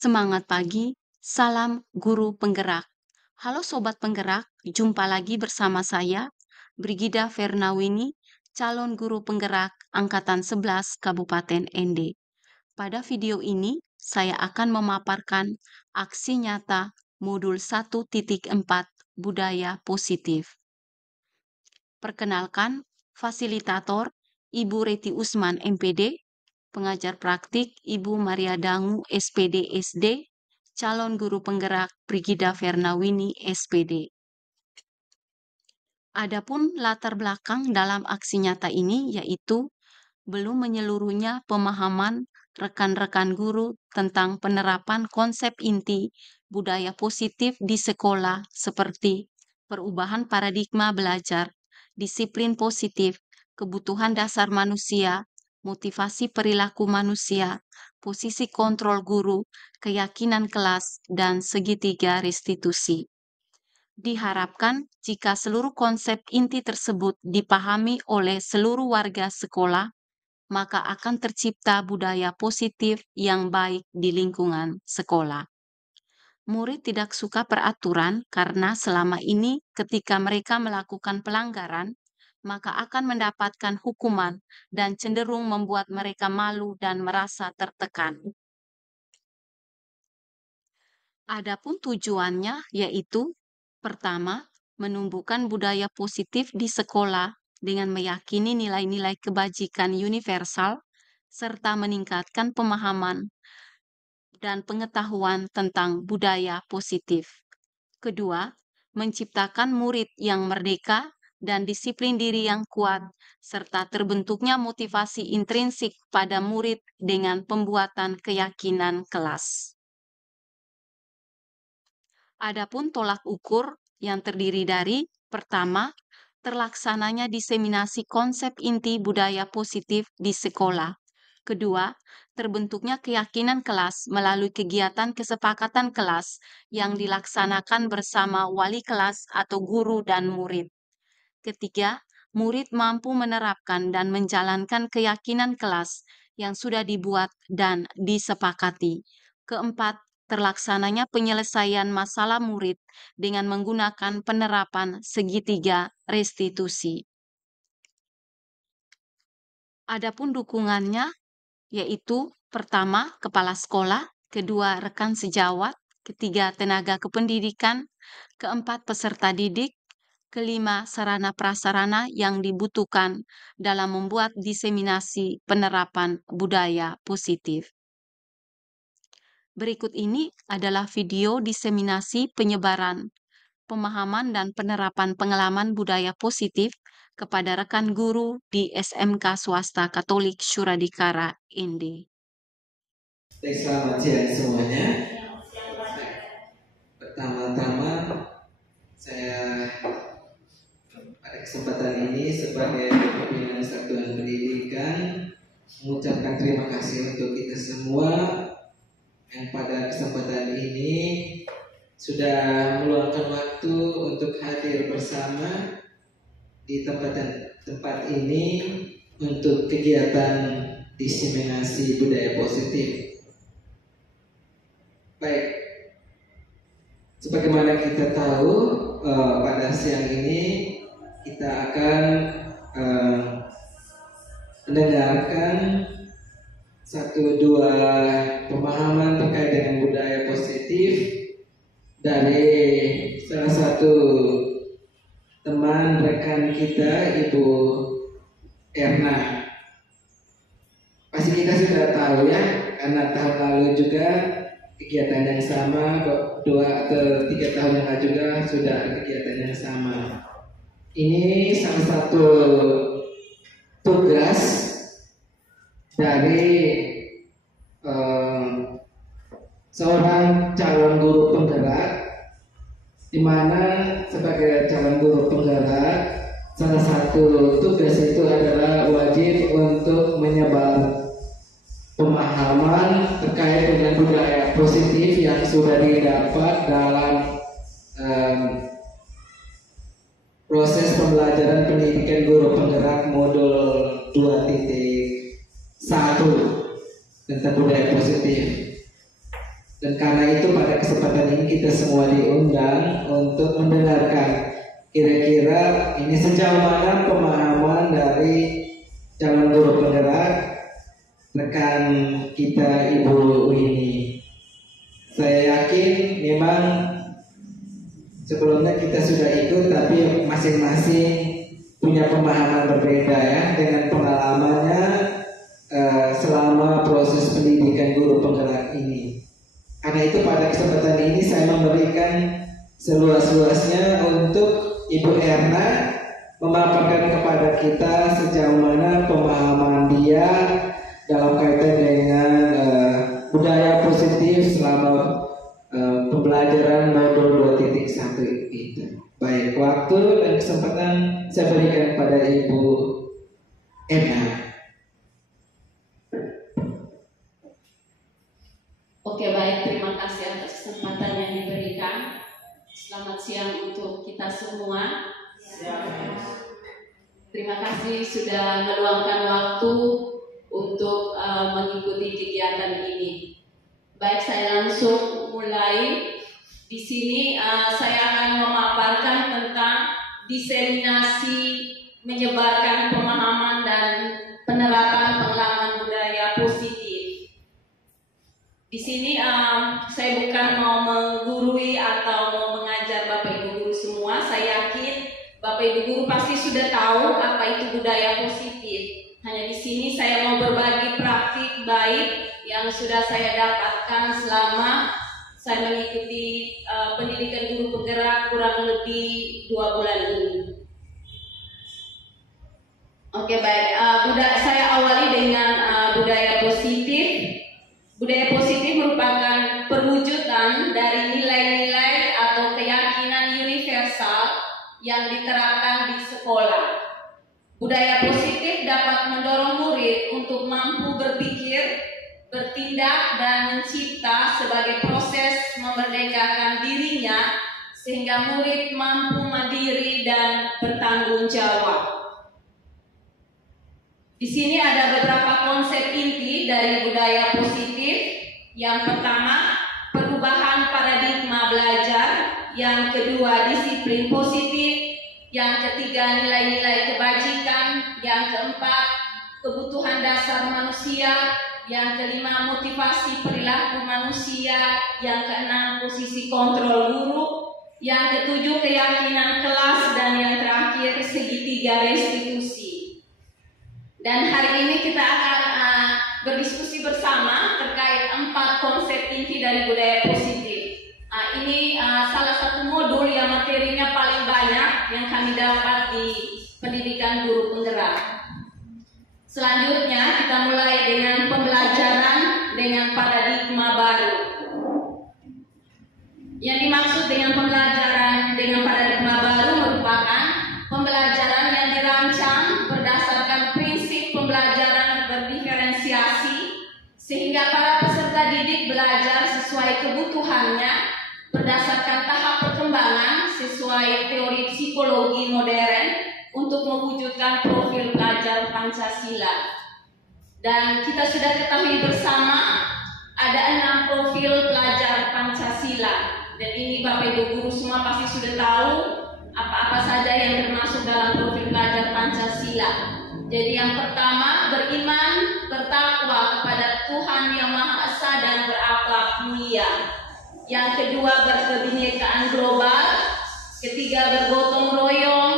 Semangat pagi, salam guru penggerak. Halo Sobat Penggerak, jumpa lagi bersama saya, Brigida Fernawini, calon guru penggerak Angkatan 11 Kabupaten ND. Pada video ini, saya akan memaparkan aksi nyata modul 1.4 Budaya Positif. Perkenalkan, fasilitator Ibu Reti Usman MPD, pengajar praktik Ibu Maria Dangu SPD SD, calon guru penggerak Brigida Fernawini SPD. Adapun latar belakang dalam aksi nyata ini yaitu belum menyeluruhnya pemahaman rekan-rekan guru tentang penerapan konsep inti budaya positif di sekolah seperti perubahan paradigma belajar, disiplin positif, kebutuhan dasar manusia, motivasi perilaku manusia, posisi kontrol guru, keyakinan kelas, dan segitiga restitusi. Diharapkan jika seluruh konsep inti tersebut dipahami oleh seluruh warga sekolah, maka akan tercipta budaya positif yang baik di lingkungan sekolah. Murid tidak suka peraturan karena selama ini ketika mereka melakukan pelanggaran, maka akan mendapatkan hukuman dan cenderung membuat mereka malu dan merasa tertekan. Adapun tujuannya yaitu pertama, menumbuhkan budaya positif di sekolah dengan meyakini nilai-nilai kebajikan universal serta meningkatkan pemahaman dan pengetahuan tentang budaya positif. Kedua, menciptakan murid yang merdeka dan disiplin diri yang kuat, serta terbentuknya motivasi intrinsik pada murid dengan pembuatan keyakinan kelas. Adapun tolak ukur yang terdiri dari pertama, terlaksananya diseminasi konsep inti budaya positif di sekolah. Kedua, terbentuknya keyakinan kelas melalui kegiatan kesepakatan kelas yang dilaksanakan bersama wali kelas atau guru dan murid. Ketiga, murid mampu menerapkan dan menjalankan keyakinan kelas yang sudah dibuat dan disepakati. Keempat, terlaksananya penyelesaian masalah murid dengan menggunakan penerapan segitiga restitusi. Adapun dukungannya yaitu pertama, kepala sekolah, kedua, rekan sejawat, ketiga, tenaga kependidikan, keempat, peserta didik, kelima, sarana prasarana yang dibutuhkan dalam membuat diseminasi penerapan budaya positif. Berikut ini adalah video diseminasi penyebaran, pemahaman dan penerapan pengalaman budaya positif kepada rekan guru di SMK Swasta Katolik Syuradikara, ND. Selamat siang semuanya. Pertama-tama saya pada kesempatan ini sebagai pimpinan Satuan Pendidikan mengucapkan terima kasih untuk kita semua yang pada kesempatan ini sudah meluangkan waktu untuk hadir bersama di tempat ini untuk kegiatan diseminasi budaya positif. Baik, sebagaimana kita tahu pada siang ini kita akan mendengarkan satu dua pemahaman terkait dengan budaya positif dari salah satu teman rekan kita, Ibu Erna. Pasti kita sudah tahu ya, karena tahun lalu juga kegiatan yang sama, 2 atau 3 tahun yang lalu juga sudah ada kegiatan yang sama. Ini salah satu tugas dari seorang calon guru penggerak, di mana sebagai calon guru penggerak salah satu tugas itu adalah wajib untuk menyebar pemahaman terkait dengan budaya positif yang sudah didapat dalam proses pembelajaran pendidikan guru penggerak modul 2.1 tentang budaya positif. Dan karena itu pada kesempatan ini kita semua diundang untuk mendengarkan kira-kira ini sejauh mana pemahaman dari calon guru penggerak rekan kita Ibu Winnie. Saya yakin memang sebelumnya kita sudah ikut, tapi masing-masing punya pemahaman berbeda ya dengan pengalamannya selama proses pendidikan guru penggerak ini. Karena itu pada kesempatan ini saya memberikan seluas-luasnya untuk Ibu Erna memaparkan kepada kita sejauh mana pemahaman dia dalam kaitan dengan budaya positif selama pembelajaran modul 2.1 itu. Baik, waktu dan kesempatan saya berikan pada Ibu Erna. Oke, baik, terima kasih atas kesempatan yang diberikan. Selamat siang untuk kita semua. Terima kasih sudah meluangkan waktu untuk mengikuti kegiatan ini. Baik, saya langsung mulai. Di sini saya akan memaparkan tentang diseminasi menyebarkan pemahaman dan penerapan pengalaman budaya positif. Di sini saya bukan mau menggurui atau mau mengajar Bapak Ibu guru semua. Saya yakin Bapak Ibu guru pasti sudah tahu apa itu budaya positif. Hanya di sini saya mau berbagi praktik baik yang sudah saya dapatkan selama saya mengikuti pendidikan guru penggerak kurang lebih 2 bulan ini. Oke, baik. Saya awali dengan budaya positif. Budaya positif merupakan perwujudan dari nilai-nilai atau keyakinan universal yang diterapkan di sekolah. Budaya positif dapat mendorong murid untuk mampu berpikir, bertindak, dan mencipta sebagai proses memerdekakan dirinya sehingga murid mampu mandiri dan bertanggung jawab. Di sini ada beberapa konsep inti dari budaya positif. Yang pertama, perubahan paradigma belajar. Yang kedua, disiplin positif. Yang ketiga, nilai-nilai kebajikan. Yang keempat, kebutuhan dasar manusia. Yang kelima, motivasi perilaku manusia. Yang keenam, posisi kontrol guru. Yang ketujuh, keyakinan kelas. Dan yang terakhir, segitiga restitusi. Dan hari ini kita akan berdiskusi bersama terkait 4 konsep inti dari budaya positif. Ini salah satu modul yang materinya paling banyak yang kami dapat di pendidikan guru penggerak. Selanjutnya kita mulai dengan pembelajaran dengan paradigma baru. Yang dimaksud dengan pembelajaran dengan paradigma baru merupakan pembelajaran yang dirancang berdasarkan prinsip pembelajaran berdiferensiasi sehingga para peserta didik belajar sesuai kebutuhannya berdasarkan tahap perkembangan sesuai teori psikologi modern untuk mewujudkan profil pelajar Pancasila. Dan kita sudah ketahui bersama ada 6 profil pelajar Pancasila. Dan ini Bapak Ibu guru semua pasti sudah tahu apa-apa saja yang termasuk dalam profil pelajar Pancasila. Jadi yang pertama, beriman, bertakwa kepada Tuhan Yang Maha Esa dan berakhlak mulia. Yang kedua, berkebinekaan global. Ketiga, bergotong royong.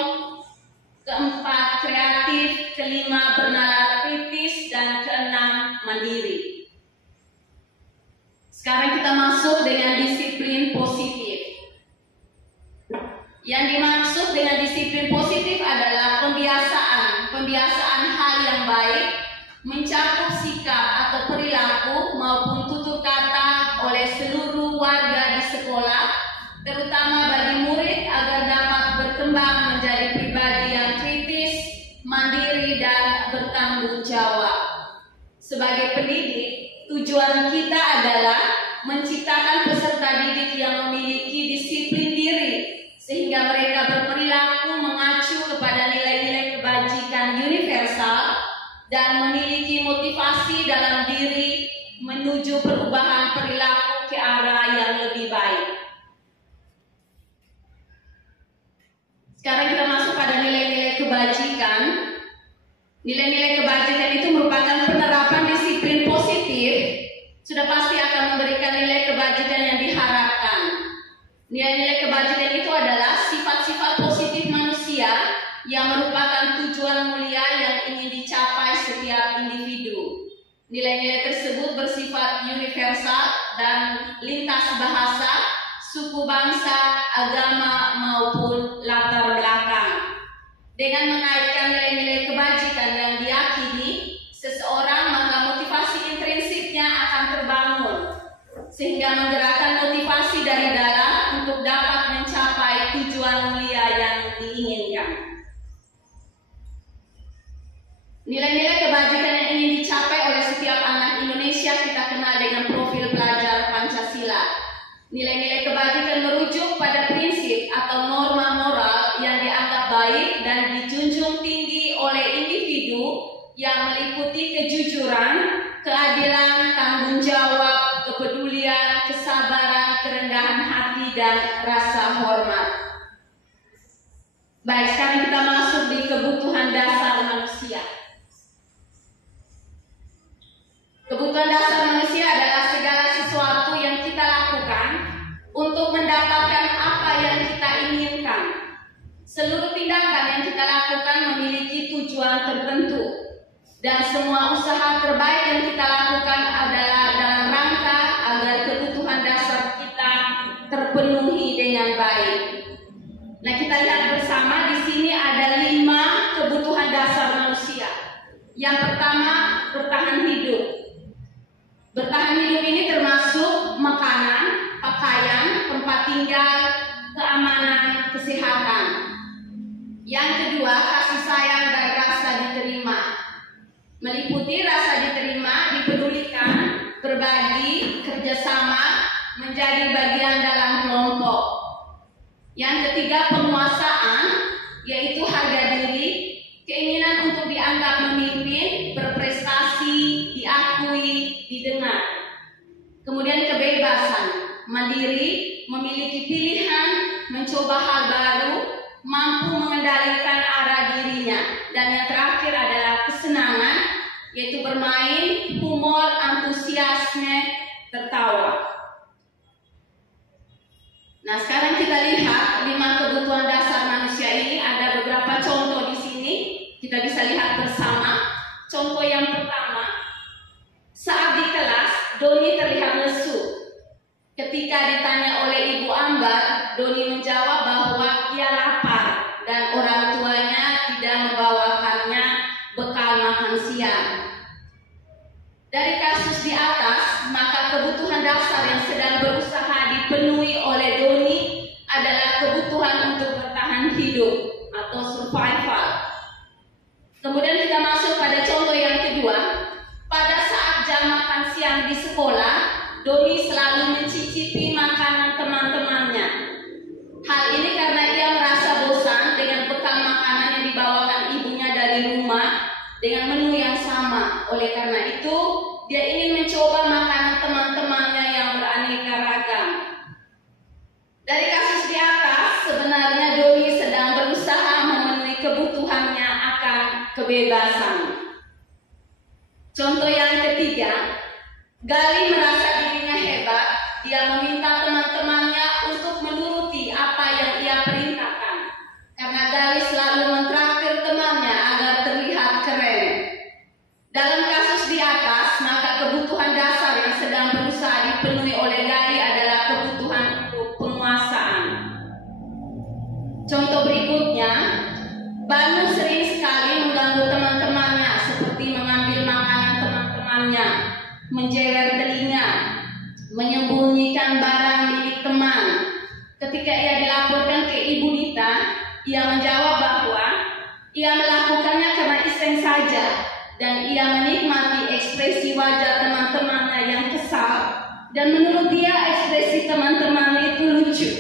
Keempat, kreatif. Kelima, bernalar kritis. Dan keenam, mandiri. Sekarang kita masuk dengan disiplin positif. Yang dimaksud dengan disiplin positif adalah pembiasaan hal yang baik, mencakup sikap atau perilaku maupun tutur kata oleh seluruh warga di sekolah, terutama bagi murid agar dapat berkembang menjadi pribadi yang kritis, mandiri, dan bertanggung jawab. Sebagai pendidik, tujuan kita adalah menciptakan peserta didik yang memiliki disiplin diri sehingga mereka berperilaku mengacu kepada nilai-nilai kebajikan universal dan memiliki motivasi dalam diri menuju perubahan perilaku ke arah Nilai-nilai kebajikan itu merupakan penerapan disiplin positif, sudah pasti akan memberikan nilai kebajikan yang diharapkan. Nilai-nilai kebajikan itu adalah sifat-sifat positif manusia yang merupakan tujuan mulia yang ingin dicapai setiap individu. Nilai-nilai tersebut bersifat universal dan lintas bahasa, suku bangsa, agama, maupun latar belakang. Dengan mengaitkan nilai-nilai kebajikan yang diyakini seseorang, maka motivasi intrinsiknya akan terbangun, sehingga menggerakkan motivasi dari dalam untuk dapat mencapai tujuan mulia yang diinginkan. Nilai-nilai kebajikan yang ingin dicapai oleh setiap anak Indonesia kita kenal dengan profil pelajar Pancasila. Nilai-nilai kebajikan merujuk pada prinsip atau norma moral yang dianggap baik dan dijunjung tinggi oleh individu yang meliputi kejujuran, keadilan, tanggung jawab, kepedulian, kesabaran, kerendahan hati, dan rasa hormat. Baik, sekarang kita masuk di kebutuhan dasar manusia. Kebutuhan dasar manusia adalah segala sesuatu yang kita lakukan untuk mendapatkan apa yang kita inginkan. Seluruh tindakan yang kita lakukan memiliki tujuan tertentu, dan semua usaha terbaik yang kita lakukan adalah dalam rangka agar kebutuhan dasar kita terpenuhi dengan baik. Nah, kita lihat bersama di sini ada 5 kebutuhan dasar manusia. Yang pertama, bertahan hidup. Bertahan hidup ini termasuk makanan, pakaian, tempat tinggal, keamanan, kesehatan. Yang kedua, kasih sayang dan rasa diterima. Meliputi rasa diterima, dipedulikan, berbagi, kerjasama, menjadi bagian dalam kelompok. Yang ketiga, penguasaan, yaitu harga diri, keinginan untuk dianggap memimpin, berprestasi, diakui, didengar. Kemudian kebebasan, mandiri, memiliki pilihan, mencoba hal baru, mampu mengendalikan arah dirinya. Dan yang terakhir adalah kesenangan, yaitu bermain, humor, antusiasme, tertawa. Nah, sekarang kita lihat 5 kebutuhan dasar manusia ini. Ada beberapa contoh di sini, kita bisa lihat bersama. Contoh yang pertama, saat di kelas, Doni terlihat lesu. Ketika ditanya oleh Ibu Ambar, Doni menjawab bahwa ia lapar dan orang tuanya tidak membawakannya bekal makan siang. Dari kasus di atas, maka kebutuhan dasar yang sedang berusaha dipenuhi oleh Doni adalah kebutuhan untuk bertahan hidup atau survival. Kemudian kita masuk pada contoh yang kedua. Pada saat jam makan siang di sekolah, Doni selalu mencicipi makanan teman-temannya. Hal ini karena ia merasa bosan dengan bekal makanan yang dibawakan ibunya dari rumah dengan menu yang sama. Oleh karena itu, dia ingin mencoba makanan teman-temannya yang beraneka ragam. Dari kasus di atas, sebenarnya Doni sedang berusaha memenuhi kebutuhannya akan kebebasan. Contoh yang ketiga, Gali merasa dirinya hebat. Dia meminta teman-temannya untuk menuruti apa yang ia perintahkan. Karena Gali selalu mentraktir temannya agar terlihat keren. Dalam kasus di atas, maka kebutuhan dasar yang sedang berusaha dipenuhi oleh Gali adalah kebutuhan untuk penguasaan. Contoh berikutnya, Banu sering sekali mengganggu teman-temannya, seperti mengambil makanan teman-temannya, menjewer telinga, menyembunyikan barang milik teman. Ketika ia dilaporkan ke Ibu Dita, ia menjawab bahwa ia melakukannya karena iseng saja, dan ia menikmati ekspresi wajah teman-temannya yang kesal, dan menurut dia ekspresi teman-temannya itu lucu.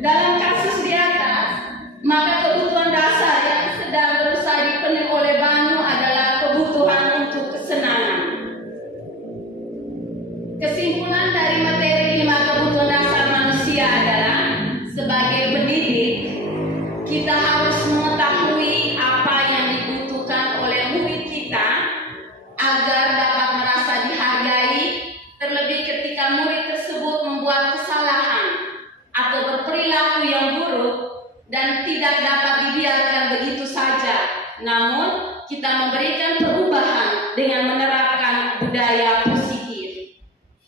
Dalam kasus di atas, maka kebutuhan dasar yang sedang berusaha dipenuhi oleh Banu adalah kebutuhan untuk kesenangan. Kesimpulan dari materi 5 kebutuhan dasar manusia adalah, sebagai pendidik, kita harus mengetahui apa yang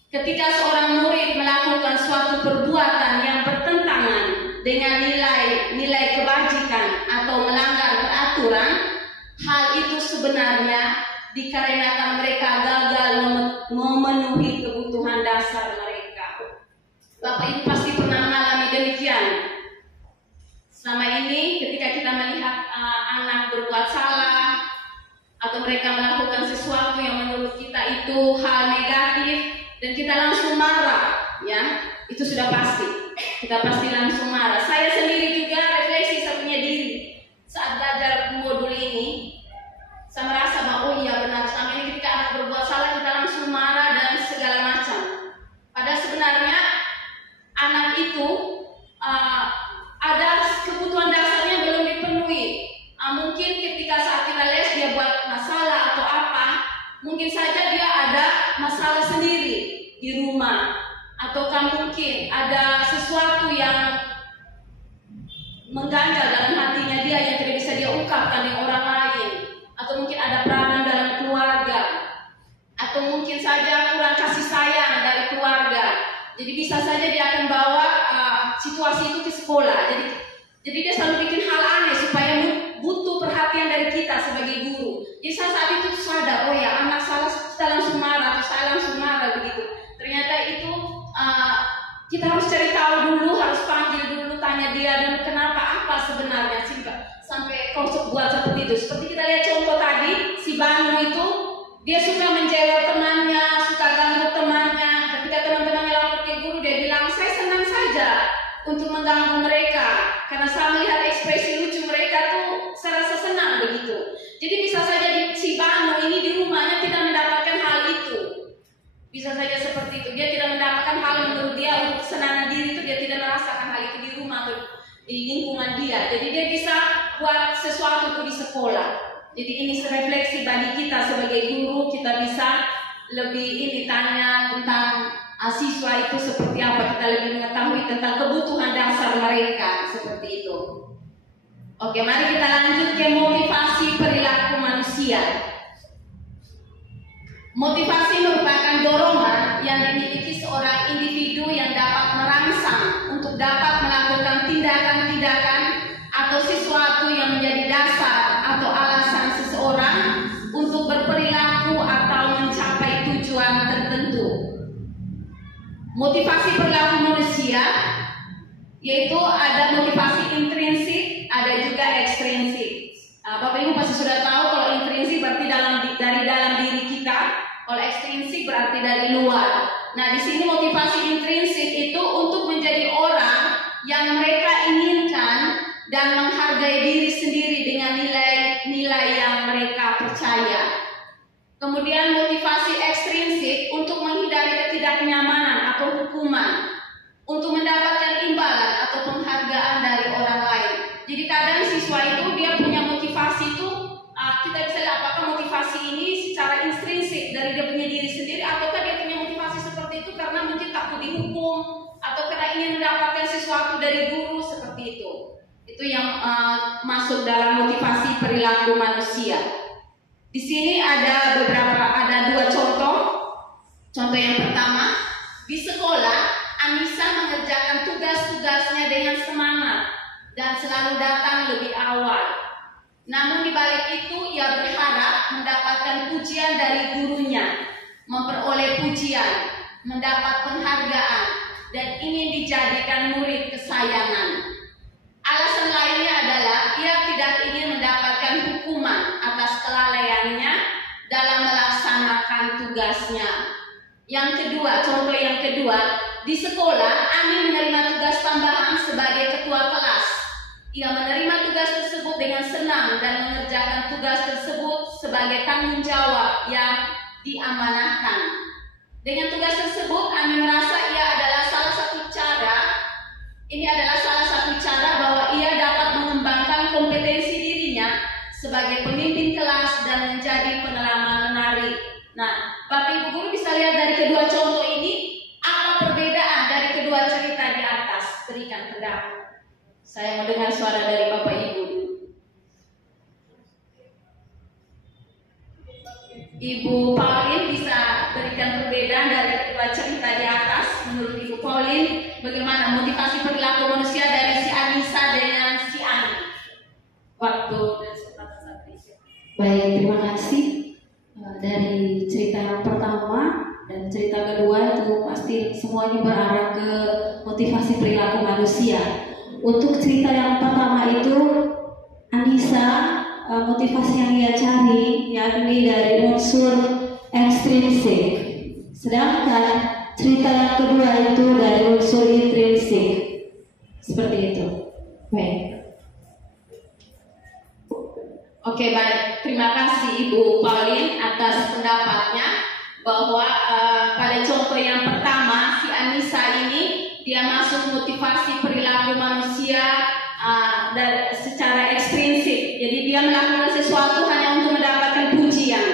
Ketika seorang murid melakukan suatu perbuatan yang bertentangan dengan nilai-nilai kebajikan atau melanggar peraturan, hal itu sebenarnya dikarenakan mereka gagal memenuhi kebutuhan dasar mereka. Bapak Ibu pasti pernah mengalami demikian. Selama ini ketika kita melihat anak berbuat salah atau mereka melakukan sesuatu yang menurut kita itu hal negatif dan kita langsung marah, ya, itu sudah pasti. Kita pasti langsung marah. Saya sendiri juga refleksi saya punya diri saat belajar modul ini. Saya merasa bahwa oh iya benar, selama ini ketika anak berbuat salah kita langsung marah dan segala macam. Padahal sebenarnya anak itu ada kebutuhan dasarnya belum dipenuhi. Mungkin ketika saat kita les dia buat masalah atau apa, mungkin saja dia ada masalah sendiri di rumah, ataukah mungkin ada sesuatu yang mengganjal dalam hatinya dia yang tidak bisa dia ungkapkan dengan orang lain, atau mungkin ada problem dalam keluarga, atau mungkin saja kurang kasih sayang dari keluarga. Jadi bisa saja dia akan bawa situasi itu ke sekolah. Jadi dia selalu bikin hal aneh supaya butuh perhatian dari kita sebagai guru. Jadi saat itu sadar, oh ya anak salah kita langsung marah atau saya langsung marah begitu. Ternyata itu kita harus cari tahu dulu, harus panggil dulu, tanya dia dulu kenapa, apa sebenarnya sih sampai kau buat seperti itu. Seperti kita lihat contoh tadi, si Banu itu dia suka menjewer temannya, suka ganggu temannya. Ketika teman-temannya lapor ke guru, dia bilang saya senang saja untuk mengganggu mereka karena saya melihat ekspresi lucu mereka tuh saya rasa senang begitu. Jadi bisa saja si Banu ini di rumahnya tidak mendapatkan hal itu. Bisa saja seperti itu, dia tidak mendapatkan hal menurut dia untuk kesenangan diri itu, dia tidak merasakan hal itu di rumah atau di lingkungan dia. Jadi dia bisa buat sesuatu itu di sekolah. Jadi ini refleksi bagi kita sebagai guru, kita bisa lebih tanya tentang siswa itu seperti apa, kita lebih mengetahui tentang kebutuhan dasar mereka seperti itu. Oke, mari kita lanjut ke motivasi perilaku manusia. Motivasi merupakan dorongan yang dimiliki seorang individu yang dapat merangsang untuk dapat melakukan tindakan-tindakan atau sesuatu yang menjadi dasar atau alasan seseorang untuk berperilaku atau mencapai tujuan tertentu. Motivasi perilaku manusia yaitu ada motivasi intrinsik, ada juga ekstrinsik. Bapak Ibu pasti sudah tahu kalau intrinsik berarti dari dalam diri kita. Kalau ekstrinsik berarti dari luar. Nah, di sini motivasi intrinsik itu untuk menjadi orang yang mereka inginkan dan menghargai diri sendiri dengan nilai-nilai yang mereka percaya. Kemudian motivasi ekstrinsik untuk menghindari ketidaknyamanan atau hukuman, untuk mendapatkan imbalan atau penghargaan dari orang lain. Jadi kadang siswa itu dia punya motivasi itu, kita bisa lihat apakah motivasi ini secara intrinsik dari dia punya diri sendiri, ataukah dia punya motivasi seperti itu karena mungkin takut dihukum atau karena ingin mendapatkan sesuatu dari guru seperti itu. Itu yang masuk dalam motivasi perilaku manusia. Di sini ada dua contoh. Contoh yang pertama, di sekolah Anissa mengerjakan tugas-tugasnya dengan semangat dan selalu datang lebih awal. Namun di balik itu ia berharap mendapatkan pujian dari gurunya, memperoleh pujian, mendapat penghargaan, dan ingin dijadikan murid kesayangan. Alasan lainnya adalah ia tidak ingin mendapatkan hukuman atas kelalaiannya dalam melaksanakan tugasnya. Contoh yang kedua, di sekolah Ani menerima tugas tambahan sebagai ketua kelas. Ia menerima tugas tersebut dengan senang dan mengerjakan tugas tersebut sebagai tanggung jawab yang diamanahkan. Dengan tugas tersebut, Ani merasa ini adalah salah satu cara bahwa ia dapat mengembangkan kompetensi dirinya sebagai pemimpin kelas dan menjadi pengalaman menarik. Nah, Bapak Ibu guru bisa lihat dari kedua contoh ini, apa perbedaan dari kedua cerita di atas? Berikan pendapat. Saya mau dengar suara dari Bapak Ibu. Ibu Pauline bisa berikan perbedaan dari kedua cerita Baik, terima kasih. Dari cerita yang pertama dan cerita kedua itu pasti semuanya berarah ke motivasi perilaku manusia. Untuk cerita yang pertama itu Anissa, motivasi yang ia cari yakni dari unsur ekstrinsik, sedangkan cerita yang kedua itu dari unsur intrinsik. Seperti itu. Baik. Oke, baik. Terima kasih Ibu Pauline atas pendapatnya bahwa pada contoh yang pertama si Anissa ini dia masuk motivasi perilaku manusia dari secara ekstrinsik. Jadi dia melakukan sesuatu hanya untuk mendapatkan pujian.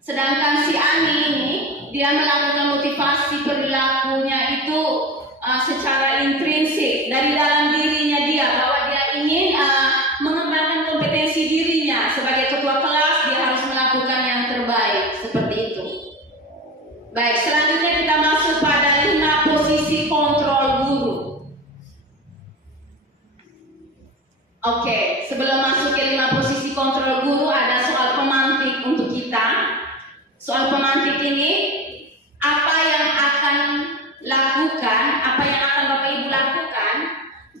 Sedangkan si Ani ini dia melakukan motivasi perilakunya itu secara intrinsik dari dalam dirinya dia, bahwa dia ingin mengembangkan kompetensi dirinya sebagai ketua kelas. Dia harus melakukan yang terbaik, seperti itu. Baik, selanjutnya kita masuk pada 5 posisi kontrol guru. Oke, sebelum masuk ke 5 posisi kontrol guru, ada soal pemantik untuk kita. Soal pemantik ini, apa yang akan lakukan, apa yang akan Bapak Ibu lakukan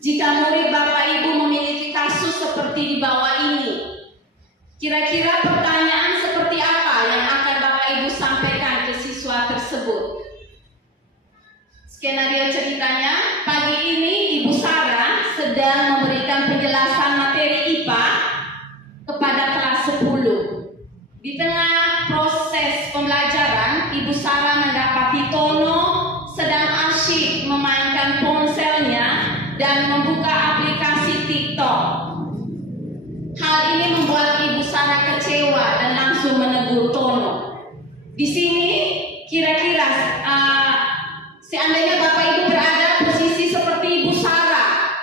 jika murid Bapak Ibu memiliki kasus seperti di bawah ini? Kira-kira pertanyaan seperti apa yang akan Bapak Ibu sampaikan ke siswa tersebut? Skenario ceritanya, pagi ini Ibu Sarah sedang memberikan penjelasan materi IPA kepada kelas 10. Di tengah proses pembelajaran, Ibu Sarah mendapati Tono sedang asyik memainkan ponselnya dan membuka aplikasi TikTok. Hal ini membuat Ibu Sarah kecewa dan langsung menegur Tono. Di sini kira-kira seandainya Bapak Ibu berada posisi seperti Ibu Sarah,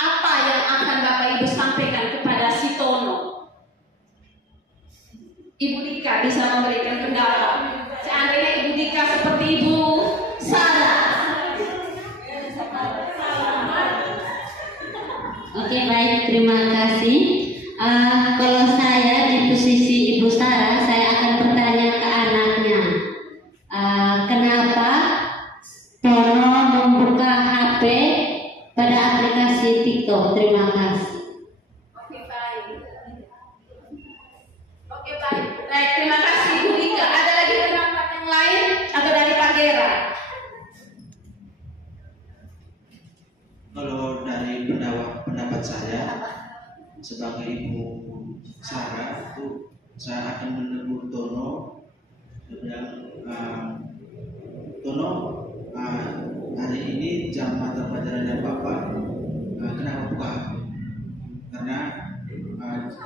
apa yang akan Bapak Ibu sampaikan kepada si Tono? Ibu Dika bisa memberikan pendapat. Seandainya Ibu Dika seperti Ibu Sarah. Oke, baik, terima kasih. Kalau saya di posisi Ibu Sarah, saya akan bertanya ke anaknya, kenapa Tono membuka HP pada aplikasi TikTok? Terima kasih. Oke, baik. Oke, baik. Baik, terima kasih Ibu Dika. Ada lagi pendapat yang lain atau dari Pak Gera? Kalau dari pendapat saya sebagai Ibu Sarah itu, saya akan menegur Tono dan Tono, hari ini jam mata pelajarannya Bapak kenapa buka HP? Karena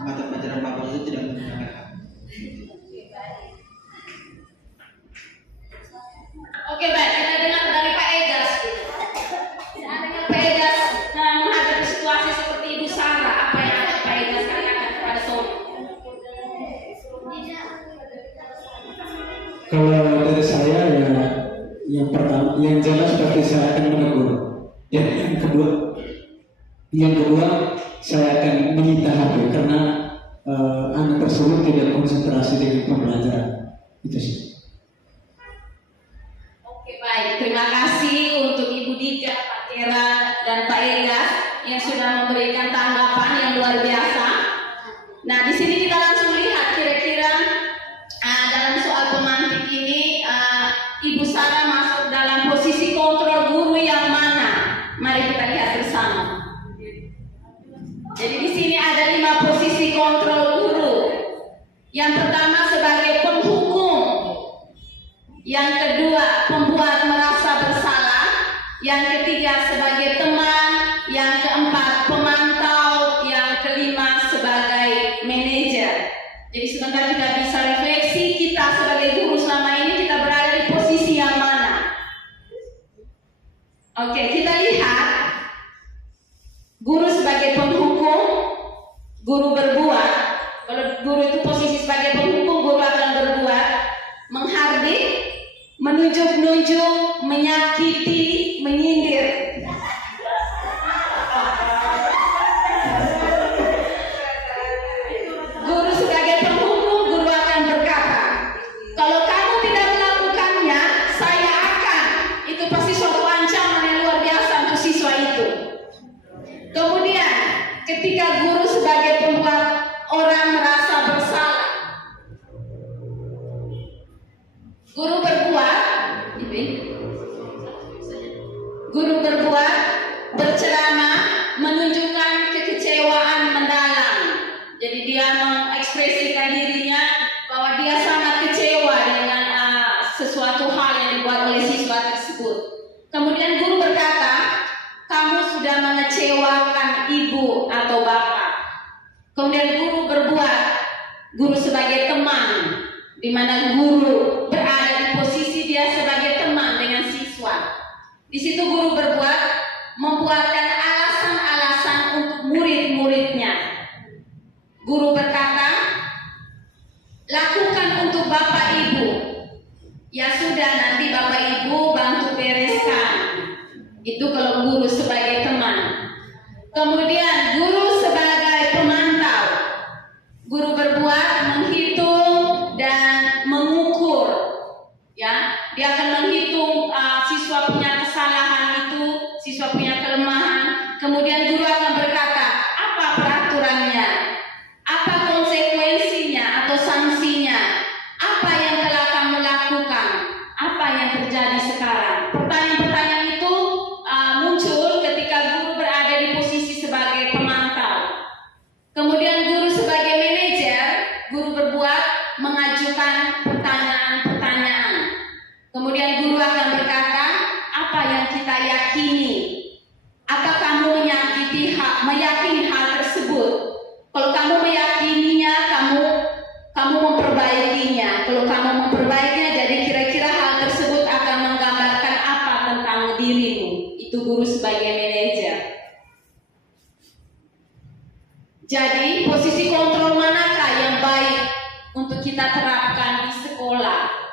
mata pelajaran Bapak itu tidak menggunakan HP. Oke, baik. Kita dengar dari Pak Egas. Seandainya Pak Egas menghadapi situasi seperti Ibu Sarah, apa yang akan Pak Egas katakan kepada Tono? Kalau dari saya ya, yang pertama, yang jelas pasti saya akan menegur. Yang kedua saya akan menyita HP karena anak tersebut tidak konsentrasi dengan pembelajaran. Itu sih. Oke, baik. Terima kasih untuk Ibu Dika, Pak Gera, dan Pak Egas yang sudah memberikan tanggapan yang luar biasa. Nah, di sini kita langsung lihat kira-kira dalam soal pemantik ini Ibu Sarah masuk dalam posisi kontrol guru yang mana? Mari kita lihat bersama. Jadi di sini ada 5 posisi kontrol guru. Yang pertama sebagai penghukum, yang kedua pembuat merasa bersalah, yang ketiga sebagai teman, yang keempat pemantau, yang kelima sebagai manajer. Jadi sebentar kita bisa refleksi, kita sebagai guru selama ini kita berada di posisi yang mana? Oke, kita lihat guru sebagai penghukum, guru berbuat. Kalau guru itu posisi sebagai penghukum, guru akan berbuat, menghardik, menunjuk-nunjuk, menyakiti, menyindir. Guru sebagai penghukum Guru berbuat, berceramah, menunjukkan kekecewaan mendalam. Jadi dia mengekspresikan dirinya bahwa dia sangat kecewa dengan sesuatu hal yang dibuat oleh siswa tersebut. Kemudian guru berkata, kamu sudah mengecewakan ibu atau bapak. Kemudian guru berbuat, guru sebagai teman, di mana guru berada di posisi dia sebagai teman dengan siswa. Di situ guru berbuat, membuatkan alasan-alasan untuk murid-muridnya. Guru berkata, lakukan untuk bapak ibu. Ya sudah, nanti bapak ibu bantu bereskan. Itu kalau guru sebagai teman. Kemudian guru sebagai pemantau. Guru berbuat, menghitung dan mengukur. Ya, dia akan menghitung siswa punya kesalahan itu, siswa punya kelemahan. Kemudian guru akan berkata, apa peraturannya? Apa konsekuensinya atau sanksinya? Apa yang telah kamu lakukan? Apa yang terjadi sekarang? Pertanyaan-pertanyaan itu muncul ketika guru berada di posisi sebagai pemantau. Kemudian guru sebagai manajer, guru berbuat, mengajukan pertanyaan-pertanyaan. Kemudian guru akan berkata, apa yang kita yakini? Apa kamu meyakini hal tersebut? Kalau kamu meyakininya, kamu memperbaikinya. Kalau kamu memperbaikinya, jadi kira-kira hal tersebut akan menggambarkan apa tentang dirimu. Itu guru sebagai manajer. Jadi posisi kontrol manakah yang baik untuk kita terapkan di sekolah?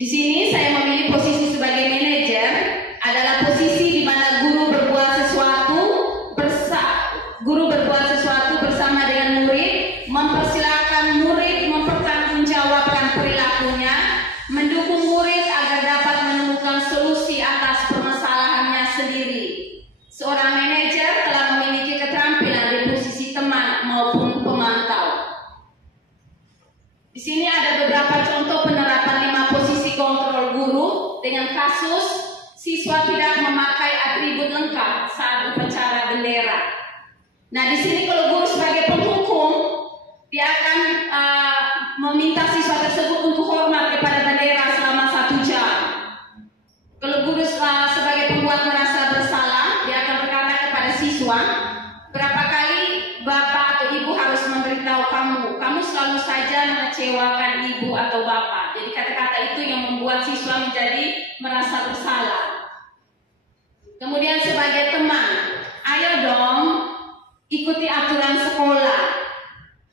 Di sini saya memilih posisi sebagai manajer adalah posisi di mana guru berbuat sesuatu bersama dengan murid, mempersilahkan murid mempertanggungjawabkan perilakunya, mendukung murid agar dapat menemukan solusi atas permasalahannya sendiri. Seorang manajer telah memiliki keterampilan di posisi teman maupun pemantau. Di sini ada beberapa contoh penerapan 5 posisi kontrol guru dengan kasus siswa tidak memakai atribut lengkap saat upacara bendera. Nah, di sini kalau guru sebagai penghukum, dia akan meminta siswa tersebut untuk hormat kepada bendera selama 1 jam. Kalau guru sebagai pembuat merasa bersalah, dia akan berkata kepada siswa, berapa kali bapak atau ibu harus memberitahu kamu selalu saja mengecewakan ibu atau bapak. Jadi kata-kata itu yang membuat siswa menjadi merasa bersalah. Kemudian sebagai teman, ayo dong ikuti aturan sekolah.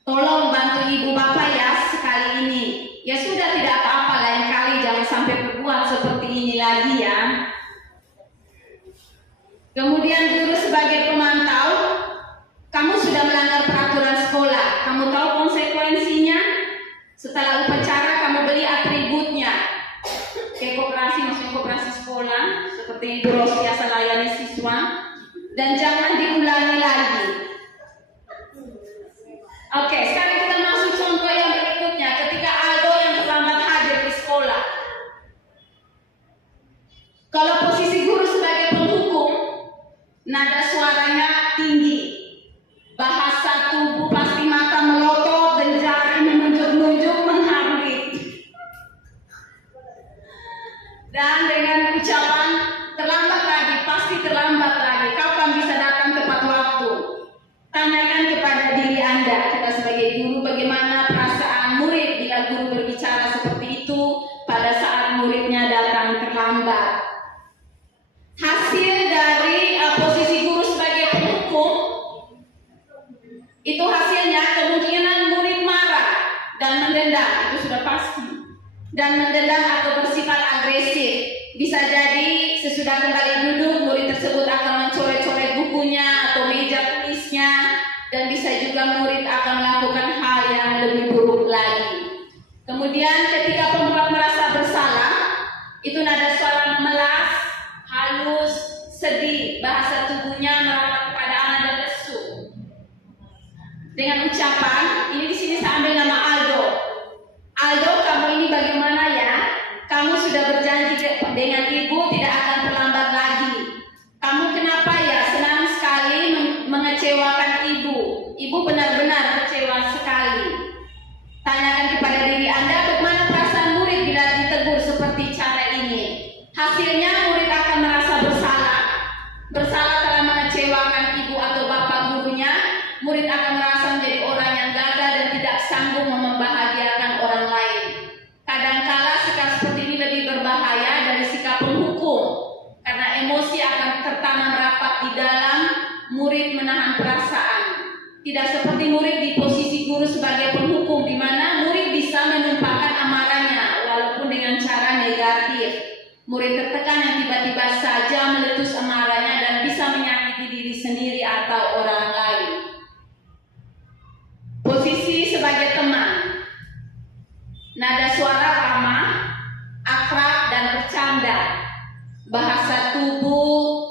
Tolong bantu ibu bapak ya sekali ini. Ya sudah, tidak apa-apa, lain kali jangan sampai berbuat seperti ini lagi ya. Kemudian guru sebagai pemantau, kamu sudah melanggar peraturan sekolah. Kamu tahu konsekuensinya? Setelah upacara kamu beli atributnya. Kayak koperasi, maksudnya koperasi sekolah, seperti Ibu Ros biasa layani siswa. Dan jangan diulangi lagi. Oke, sekarang kita masuk contoh yang berikutnya. Ketika Aldo yang terlambat hadir di sekolah. Kalau posisi guru sebagai penghukum, nada suaranya tinggi, bahasa tubuh pasti mata melotot dan jari menunjuk-nunjuk menghardik. Dan dengan ucapan terlambat lagi, pasti terlambat lagi. Kapan bisa datang tepat waktu? Tanyakan kepada diri Anda, kita sebagai guru, bagaimana perasaan murid bila guru berbicara seperti itu pada saat muridnya datang terlambat. Hasil dari posisi guru sebagai penghukum, itu hasilnya kemungkinan murid marah dan mendendam, itu sudah pasti. Dan mendendam atau bersifat agresif. Bisa jadi sesudah kembali duduk, murid tersebut akan mencoret-coret bukunya atau meja tulisnya, dan bisa juga murid akan melakukan hal yang lebih buruk lagi. Kemudian ketika pembuat merasa bersalah, itu nada suara memelas, halus, sedih, bahasa tubuhnya merapat kepada anak dan lesu. Dengan ucapan, ini di sini saya ambil nama Aldo. Aldo, kamu ini bagaimana ya? dengan ibu tidak akan terlambat lagi. Kamu kenapa ya senang sekali mengecewakan ibu? Ibu benar-benar kecewa sekali. Tanyakan kepada diri Anda, bagaimana perasaan murid bila ditegur seperti cara ini? Hasilnya murid akan merasa bersalah. Bersalah telah mengecewakan ibu atau bapak gurunya. Murid akan merasa menjadi orang yang gagal dan tidak sanggup membahagiakan orang lain. Kadangkala sikap seperti ini lebih berbahaya dari sikap penghukum, karena emosi akan tertanam rapat di dalam murid menahan perasaan. Tidak seperti murid di posisi guru sebagai penghukum, di mana murid bisa menumpahkan amarahnya walaupun dengan cara negatif. Murid tertekan yang tiba-tiba saja meletus amarahnya dan bisa menyakiti diri sendiri atau orang lain. Posisi sebagai teman. Nada suara ramah, akrab dan bercanda. Bahasa tubuh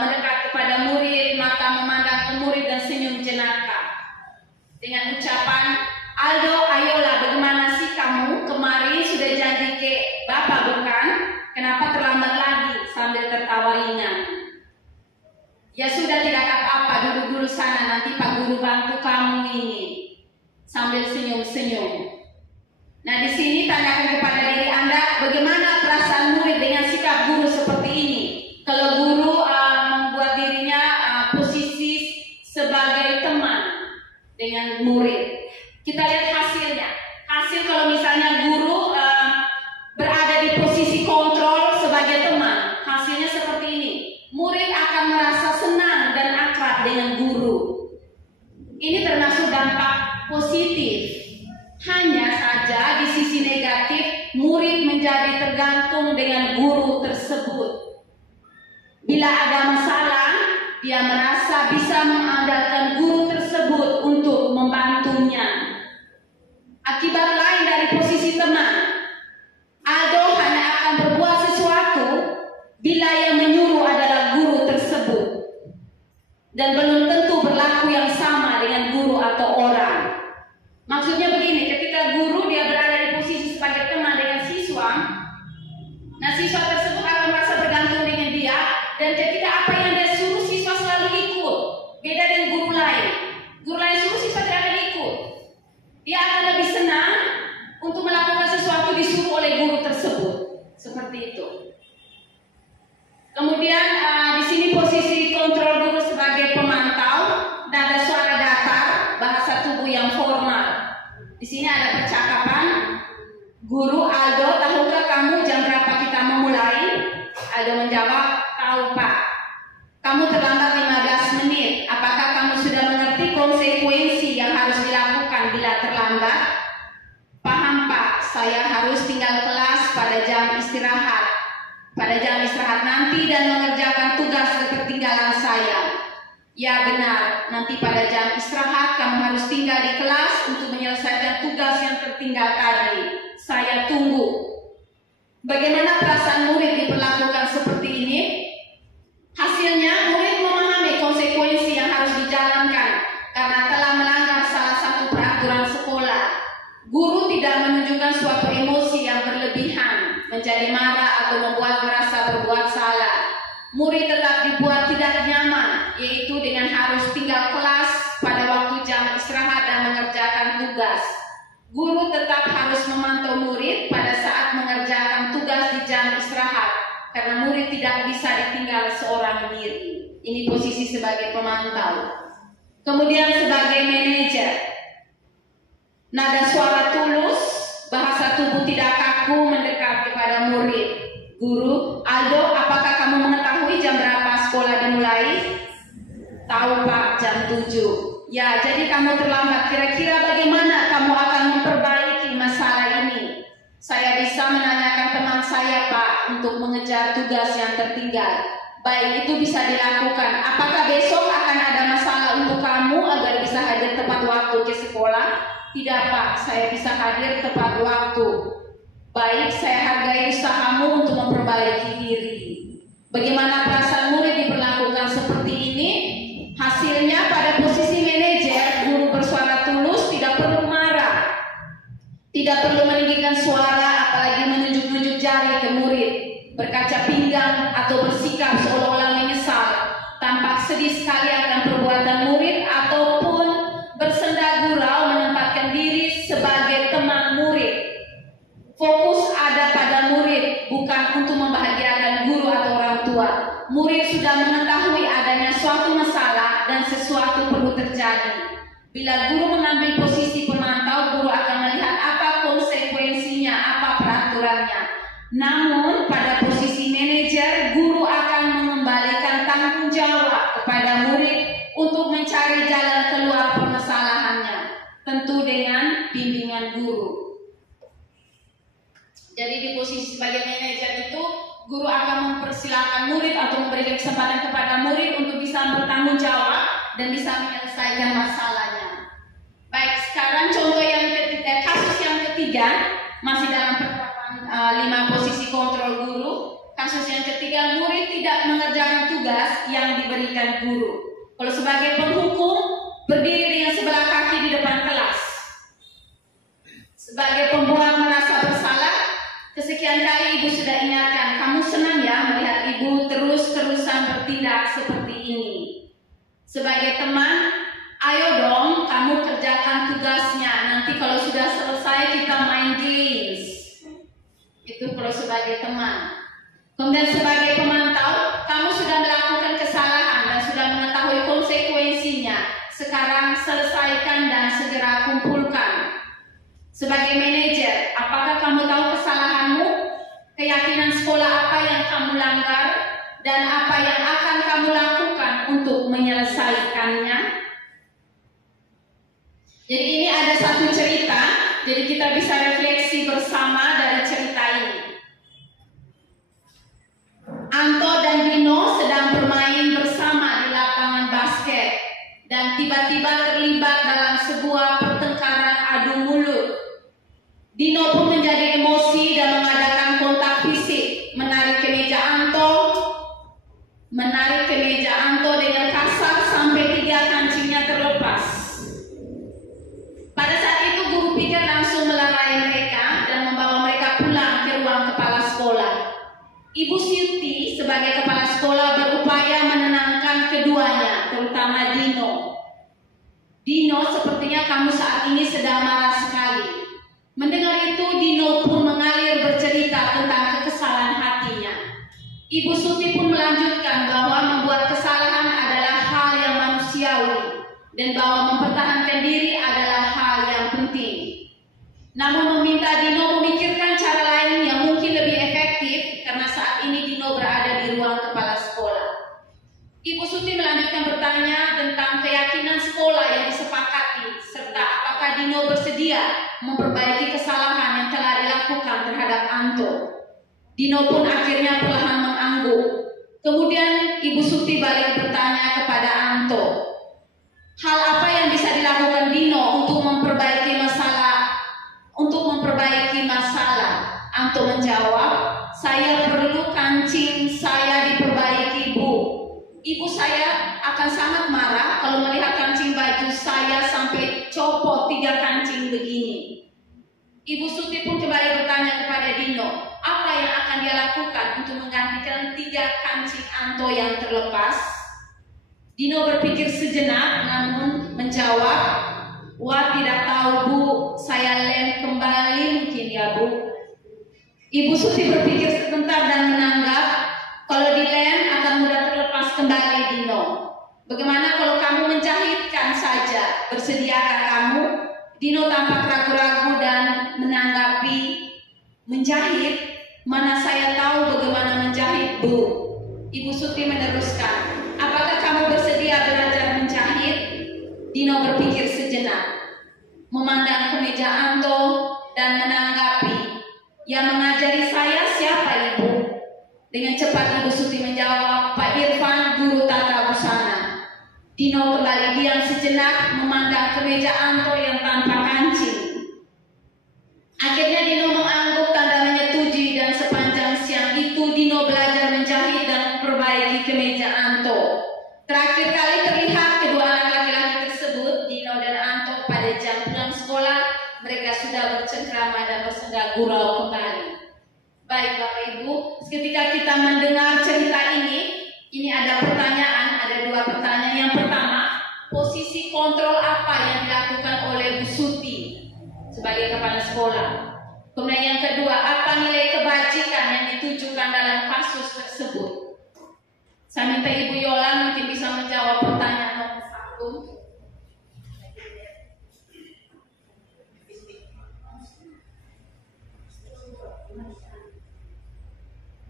mendekat kepada murid, mata memandang ke murid dan senyum jenaka. Dengan ucapan, Aldo, ayolah, bagaimana sih kamu? Kemarin sudah janji ke Bapak bukan? Kenapa terlambat lagi? Sambil tertawa ringan. Ya sudah, tidak apa-apa, duduk dulu sana, nanti Pak Guru bantu kamu ini. Sambil senyum-senyum. Nah, di sini tanyakan kepada diri Anda, bagaimana perasaan murid dengan sikap guru seperti ini? Kalau guru membuat dirinya posisi sebagai teman dengan murid, kita lihat hasilnya. Hasil kalau misalnya guru berada di posisi kontrol sebagai teman, hasilnya seperti ini. Murid akan merasa senang dan akrab dengan guru. Ini termasuk dampak positif. Hanya saja di sisi negatif, murid menjadi tergantung dengan guru tersebut. Bila ada masalah, dia merasa bisa mengandalkan guru tersebut untuk membantunya. Akibat lain dari posisi teman, Aldo hanya akan berbuat sesuatu bila yang menyuruh adalah guru tersebut. Dan belum tentu berlaku yang sama dengan guru atau orang. Maksudnya begini, ketika guru dia berada di posisi sebagai teman dengan siswa, nah siswa tersebut akan merasa bergantung dengan dia, dan ketika apa yang dia suruh siswa selalu ikut. Beda dengan guru lain. Guru lain suruh siswa tidak akan ikut. Dia akan lebih senang untuk melakukan sesuatu disuruh oleh guru tersebut. Seperti itu. Kemudian di sini posisi kontrol guru sebagai pemantau, nada suara datar, bahasa tubuh yang formal. Di sini ada percakapan. Guru, Aldo, tahukah kamu jam berapa kita memulai? Aldo menjawab, tahu Pak. Kamu terlambat 15 menit. Apakah kamu sudah mengerti konsekuensi yang harus dilakukan bila terlambat? Paham Pak, saya harus tinggal kelas pada jam istirahat. Pada jam istirahat nanti dan mengerjakan tugas ketertinggalan saya. Ya benar, nanti pada jam istirahat kamu harus tinggal di kelas untuk menyelesaikan tugas yang tertinggal tadi. Saya tunggu. Bagaimana perasaan murid diperlakukan seperti ini? Hasilnya murid memahami konsekuensi yang harus dijalankan karena telah melanggar salah satu peraturan sekolah. Guru tidak menunjukkan suatu emosi yang berlebihan, menjadi marah atau membuat merasa berbuat salah. Murid tetap dibuat tidak nyaman, yaitu dengan harus tinggal kelas pada waktu jam istirahat dan mengerjakan tugas. Guru tetap harus memantau murid pada saat mengerjakan tugas di jam istirahat, karena murid tidak bisa ditinggal seorang diri. Ini posisi sebagai pemantau. Kemudian sebagai manajer, nada suara tulus, bahasa tubuh tidak kaku mendekat kepada murid. Guru, Aldo, apakah kamu mengetahui jam berapa sekolah dimulai? Tahu Pak, jam 7. Ya, jadi kamu terlambat. Kira-kira bagaimana kamu akan memperbaiki masalah ini? Saya bisa menanyakan teman saya Pak untuk mengejar tugas yang tertinggal. Baik, itu bisa dilakukan. Apakah besok akan ada masalah untuk kamu agar bisa hadir tepat waktu ke sekolah? Tidak Pak, saya bisa hadir tepat waktu. Baik, saya hargai usahamu untuk memperbaiki diri. Bagaimana perasaan murid diperlakukan seperti ini? Hasilnya pada posisi manajer, guru bersuara tulus, tidak perlu marah, tidak perlu meninggikan suara, apalagi menunjuk-nunjuk jari ke murid. berkaca pinggang atau bersikap seolah-olah menyesal, tampak sedih sekali akan perbuatan murid, ataupun bersenda gurau menempatkan diri sebagai teman murid. Fokus ada pada murid, bukan untuk membahagiakan guru atau orang tua. Murid sudah mengetahui adanya suatu masalah dan sesuatu perlu terjadi. Bila guru mengambil posisi pemantau, guru akan melihat apa konsekuensinya, apa peraturannya. Namun pada posisi manajer, guru akan mengembalikan tanggung jawab kepada murid untuk mencari jalan keluar permasalahannya, tentu dengan bimbingan guru. Jadi di posisi sebagai manajer itu, guru akan mempersilahkan murid atau memberikan kesempatan kepada murid untuk bisa bertanggung jawab dan bisa menyelesaikan masalahnya. Baik, sekarang contoh yang ketiga, kasus yang ketiga, masih dalam penerapan 5 posisi kontrol guru. Kasus yang ketiga, murid tidak mengerjakan tugas yang diberikan guru. Kalau sebagai penghukum, berdiri dengan sebelah kaki di depan kelas. Sebagai pembuat merasa bersalah, kesekian kali ibu sudah ingatkan, kamu senang ya melihat ibu terus-terusan bertindak seperti ini. Sebagai teman, ayo dong kamu kerjakan tugasnya, nanti kalau sudah selesai kita main games. Itu kalau sebagai teman. Kemudian sebagai pemantau, kamu sudah melakukan kesalahan dan sudah mengetahui konsekuensinya. Sekarang selesaikan dan segera kumpulkan. Sebagai manajer, apakah kamu tahu kesalahanmu? Keyakinan sekolah apa yang kamu langgar? Dan apa yang akan kamu lakukan untuk menyelesaikannya? Jadi ini ada satu cerita, jadi kita bisa refleksi bersama dari cerita ini. Anto dan Dino sedang bermain bersama di lapangan basket dan tiba-tiba terlibat dalam sebuah pertengkaran adu mulut. Dino pun menjadi emosi dan mengadakan kontak fisik, menarik kemeja Anto dengan kasar sampai 3 kancingnya terlepas. Pada saat itu guru pikir langsung melerai mereka dan membawa mereka pulang ke ruang kepala sekolah. Ibu Siti sebagai kepala sekolah berupaya menenangkan keduanya, terutama Dino. Dino, sepertinya kamu saat ini sedang marah sekali. Mendengar itu, Dino pun mengalir bercerita tentang kekesalan hatinya. Ibu Suti pun melanjutkan bahwa membuat kesalahan adalah hal yang manusiawi dan bahwa mempertahankan diri adalah hal yang penting. Namun meminta Dino memikirkan cara lain yang mungkin lebih efektif karena saat ini Dino berada di ruang kepala sekolah. Ibu Suti melanjutkan bertanya tentang keyakinan sekolah yang disepakati serta apakah Dino bersedia memperbaiki kesalahan yang telah dilakukan terhadap Anto. Dino pun akhirnya perlahan mengangguk. Kemudian Ibu Suti balik bertanya kepada Anto, hal apa yang bisa dilakukan Dino untuk memperbaiki masalah? Anto menjawab, saya perlu kancing saya diperbaiki, Bu. Ibu saya akan sangat marah kalau melihat kancing baju saya sampai copot 3 kancing begini. Ibu Suti pun kembali bertanya kepada Dino, apa yang akan dia lakukan untuk menggantikan 3 kancing Anto yang terlepas? Dino berpikir sejenak namun menjawab, wah tidak tahu Bu, saya lem kembali mungkin ya Bu. Ibu Suti berpikir sebentar dan menanggap, kalau dilem akan mudah terlepas kembali Dino. Bagaimana kalau kamu menjahitkan saja? Bersediakah kamu? Dino tampak ragu-ragu dan menanggapi, menjahit? Mana saya tahu bagaimana menjahit, Bu. Ibu Suti meneruskan, apakah kamu bersedia belajar menjahit? Dino berpikir sejenak, memandang kemeja Anto dan menanggapi, yang mengajari saya siapa Ibu? Dengan cepat Ibu Suti menjawab, Pak Irfan, guru tata busana. Dino kembali diam sejenak memandang kemeja Anto yang tanpa kancing. Akhirnya Dino mengangguk tanda menyetujui dan sepanjang siang itu Dino belajar menjahit dan memperbaiki kemeja Anto. Terakhir kali terlihat kedua anak laki-laki tersebut, Dino dan Anto, pada jam pulang sekolah. Mereka sudah bercengkrama dan bersenda gurau kembali. Baik Bapak Ibu, ketika kita mendengar cerita ini ada pertanyaan, ada dua pertanyaan. Yang pertama, posisi kontrol apa yang dilakukan oleh Bu Suti sebagai kepala sekolah? Kemudian yang kedua, apa nilai kebajikan yang ditujukan dalam kasus tersebut? Saya minta Ibu Yola mungkin bisa menjawab pertanyaan nomor 1.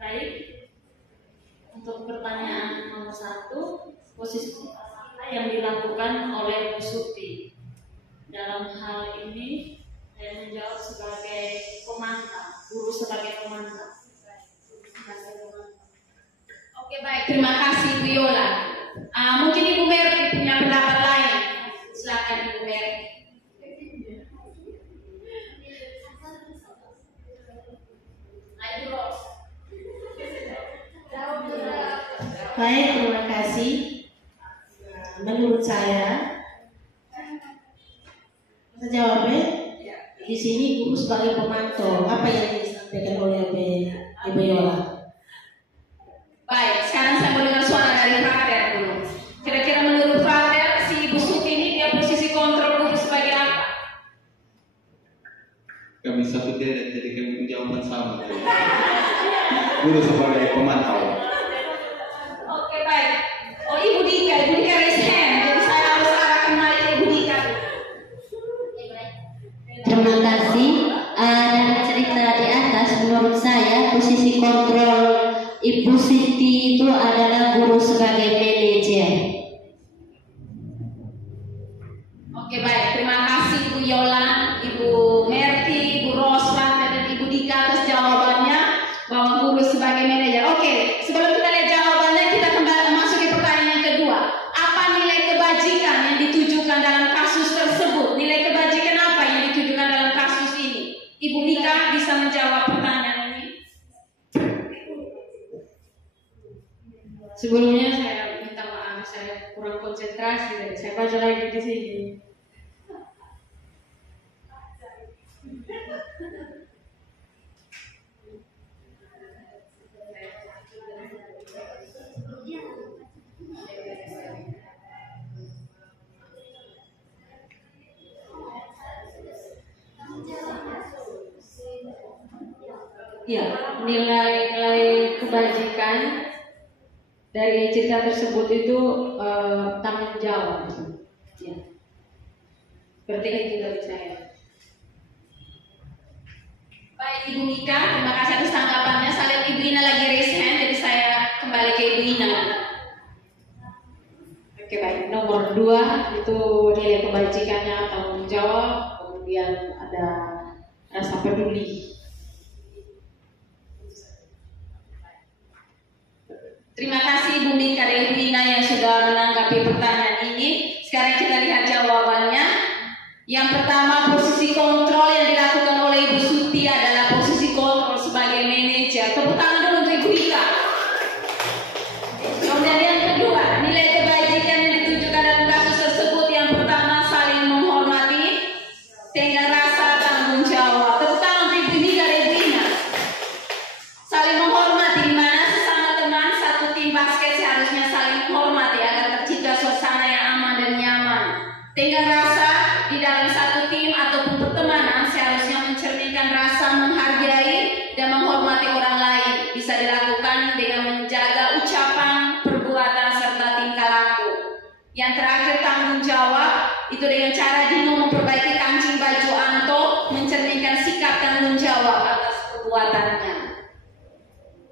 Baik, untuk pertanyaan nomor 1, posisi apa yang dilakukan oleh Bu Suti? Dalam hal ini saya menjawab sebagai pemantau, guru sebagai pemantau. Oke baik, terima kasih Bu Yola. Mungkin Ibu Merti punya pendapat lain. Silakan Ibu Merti. Ibu Ros. Baik, terima kasih. Menurut saya, jawabnya di sini guru sebagai pemantau. Apa yang disampaikan oleh Ibu Yola? Baik, sekarang saya mau dengar suara dari Frater dulu. Kira-kira menurut Frater, si Ibu Suti ini dia posisi kontrol guru sebagai apa? Kami satu deret, jadi kami punya jawaban sama. Guru sebagai pemantau. Oke baik. Oh Ibu Dika raise hand. Jadi saya harus arahkan mic ke Ibu Dika. Terima kasih. Dari cerita di atas, menurut saya posisi kontrol Ibu Siti itu adalah guru sebagai manajer. Oke baik, terima kasih Ibu Yola, Ibu Merti, Ibu Roslan, dan Ibu Dika atas jawabannya bahwa guru sebagai manajer. Oke, sebelum kita lihat jawabannya, kita kembali masuk ke pertanyaan yang kedua. Apa nilai kebajikan yang ditujukan dalam kasus tersebut? Nilai kebajikan apa yang ditujukan dalam kasus ini? Ibu Dika bisa menjawab pertanyaan ini. Sebelumnya saya minta maaf, saya kurang konsentrasi dan saya baca lagi di sini. Ya, nilai kebajikan dari cerita tersebut itu tanggung jawab. Ya. Seperti itu dari saya. Baik Ibu Nika, terima kasih atas tanggapannya. Saya lihat Ibu Ina lagi raise hand, jadi saya kembali ke Ibu Ina. Oke baik, nomor 2 itu nilai kebajikannya tanggung jawab, kemudian ada rasa peduli. Terima kasih Ibu Mika dan Ibu Ina yang sudah menanggapi pertanyaan ini. Sekarang kita lihat jawabannya. Yang pertama, posisi kontrol yang dilakukan oleh Ibu Suti adalah posisi kontrol sebagai manajer. Tepuk tangan dulu untuk Ibu Ika. Kemudian yang kedua, nilai kebajikan yang ditujukan dalam kasus tersebut. Yang pertama, saling menghormati dengan rasa tanggung jawab. Tepuk tangan untuk Ibu Mika dan Ibu Ina. Saling menghormati di mana sesama teman satu tim basket seharusnya saling menghormati agar tercipta suasana yang aman dan nyaman. Dengan rasa di dalam satu tim ataupun pertemanan seharusnya mencerminkan rasa menghargai dan menghormati orang lain. Bisa dilakukan dengan menjaga ucapan, perbuatan serta tingkah laku. Yang terakhir, tanggung jawab itu dengan cara Dino memperbaiki kancing baju Anto, mencerminkan sikap tanggung jawab atas perbuatannya.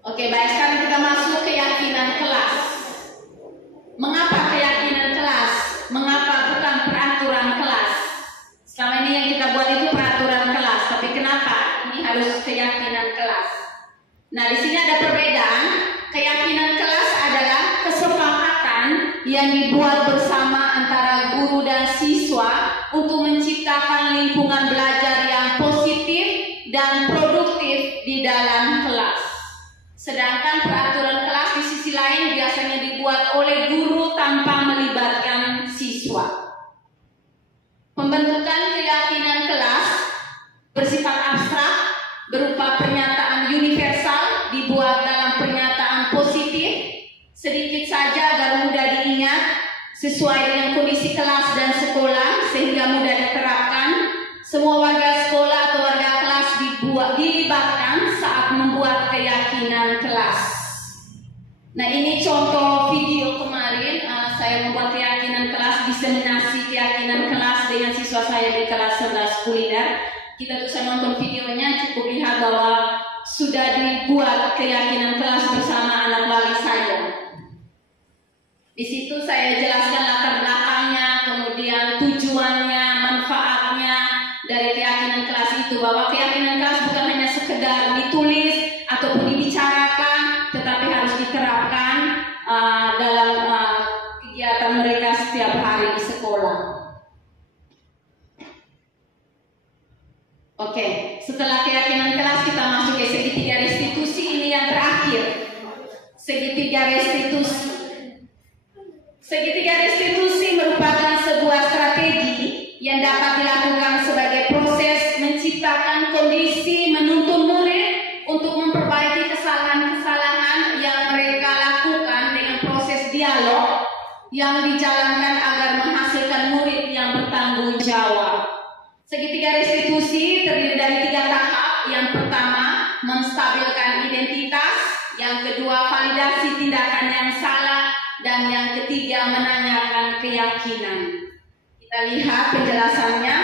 Oke, baik, sekarang kita masuk keyakinan kelas. Mengapa keyakinan kelas? Mengapa bukan peraturan kelas? Selama ini yang kita buat itu peraturan kelas, tapi kenapa ini harus keyakinan kelas? Nah, di sini ada perbedaan. Keyakinan kelas adalah kesepakatan yang dibuat bersama antara guru dan siswa untuk menciptakan lingkungan belajar yang positif dan produktif di dalam kelas. Sedangkan peraturan kelas di sisi lain biasanya dibuat oleh guru tanpa melibatkan siswa. Pembentukan keyakinan kelas bersifat abstrak berupa pernyataan universal dibuat dalam pernyataan positif, sedikit saja agar mudah diingat, sesuai dengan kondisi kelas dan sekolah sehingga mudah diterapkan. Semua warga sekolah atau warga kelas dilibatkan saat membuat keyakinan kelas. Nah, ini contoh video kemarin saya membuat keyakinan kelas, diseminasi keyakinan kelas dengan siswa saya di kelas 11 kuliner. Kita bisa nonton videonya, cukup lihat bahwa sudah dibuat keyakinan kelas bersama anak wali saya. Di situ saya jelaskan latar belakangnya, kemudian tujuannya, manfaatnya dari keyakinan kelas itu, bahwa keyakinan kelas bukan hanya sekedar ditulis ataupun dibicarakan, tetapi harus diterapkan dalam kegiatan mereka setiap hari di sekolah. Oke, setelah keyakinan kelas kita masuk ke segitiga restitusi. Ini yang terakhir, segitiga restitusi. Segitiga restitusi merupakan sebuah strategi yang dapat dilakukan sebagai proses menciptakan kondisi menuntun murid untuk memperbaiki kesalahan-kesalahan yang mereka lakukan dengan proses dialog yang dijalankan agar menghasilkan murid yang bertanggung jawab. Segitiga restitusi terdiri dari 3 tahap. Yang pertama, menstabilkan identitas. Yang kedua, validasi tindakan yang salah. Dan yang ketiga, menanyakan keyakinan. Kita lihat penjelasannya.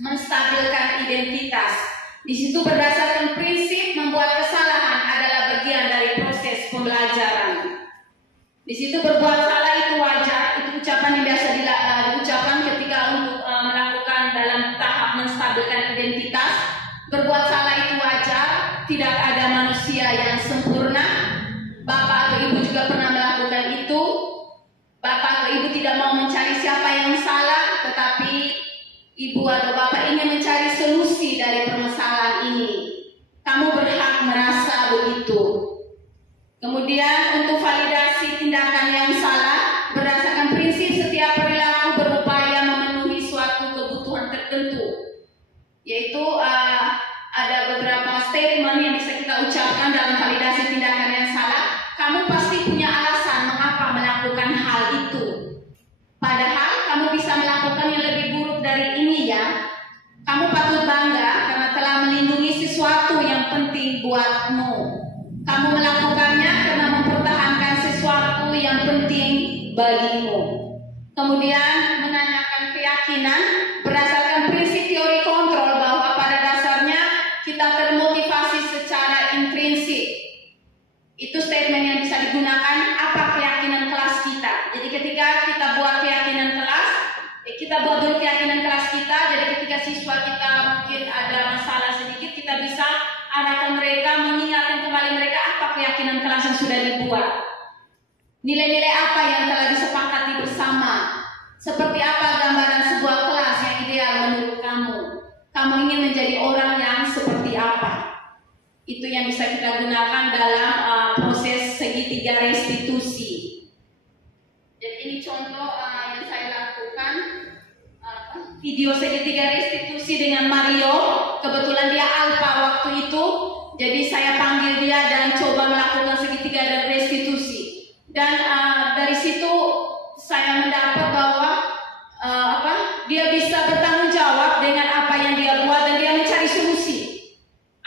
Menstabilkan identitas. Di situ berdasarkan prinsip membuat kesalahan adalah bagian dari proses pembelajaran. Di situ berbuat salah itu wajar. Itu ucapan yang biasa diucapkan ketika untuk melakukan dalam tahap menstabilkan identitas. Berbuat salah itu wajar. Tidak ada manusia yang sempurna. Bapak atau ibu juga pernah melakukan itu. Bapak atau ibu tidak mau mencari siapa yang salah, tetapi ibu atau bapak ingin mencari solusi dari permasalahan ini. Kamu berhak merasa begitu. Kemudian untuk validasi tindakan yang salah, berdasarkan prinsip setiap perilaku berupaya memenuhi suatu kebutuhan tertentu. Yaitu ada beberapa statement yang bisa kita ucapkan dalam validasi tindakan yang salah. Kamu pasti punya alasan mengapa melakukan hal itu. Padahal kamu bisa melakukan yang lebih buruk dari ini ya. Kamu patut bangga karena telah melindungi sesuatu yang penting buatmu. Kamu melakukannya karena mempertahankan sesuatu yang penting bagimu. Kemudian menanyakan keyakinan berdasarkan prinsip teori kontrol bahwa pada dasarnya kita termotivasi secara intrinsik. Itu statement yang bisa digunakan, apa keyakinan kelas kita. Jadi ketika kita buat keyakinan kelas, kita buat dulu keyakinan kelas kita. Jadi ketika siswa kita mungkin ada masalah sedikit, kita bisa arahkan mereka, mengingatkan kembali mereka apa keyakinan kelas yang sudah dibuat. Nilai-nilai apa yang telah disepakati bersama. Seperti apa gambaran sebuah kelas yang ideal menurut kamu. Kamu ingin menjadi orang yang seperti apa. Itu yang bisa kita gunakan dalam proses segitiga restitusi. Jadi ini contoh yang saya lakukan, video segitiga restitusi dengan Mario. Kebetulan dia alpha waktu itu, jadi saya panggil dia dan coba melakukan segitiga dan restitusi. Dan dari situ saya mendapat bahwa dia bisa bertanggung jawab dengan apa yang dia buat dan dia mencari solusi.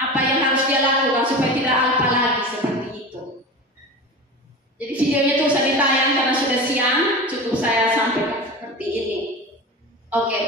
Apa yang harus dia lakukan supaya tidak alpa lagi seperti itu. Jadi videonya itu usah ditayang karena sudah siang, cukup saya sampaikan seperti ini. Oke,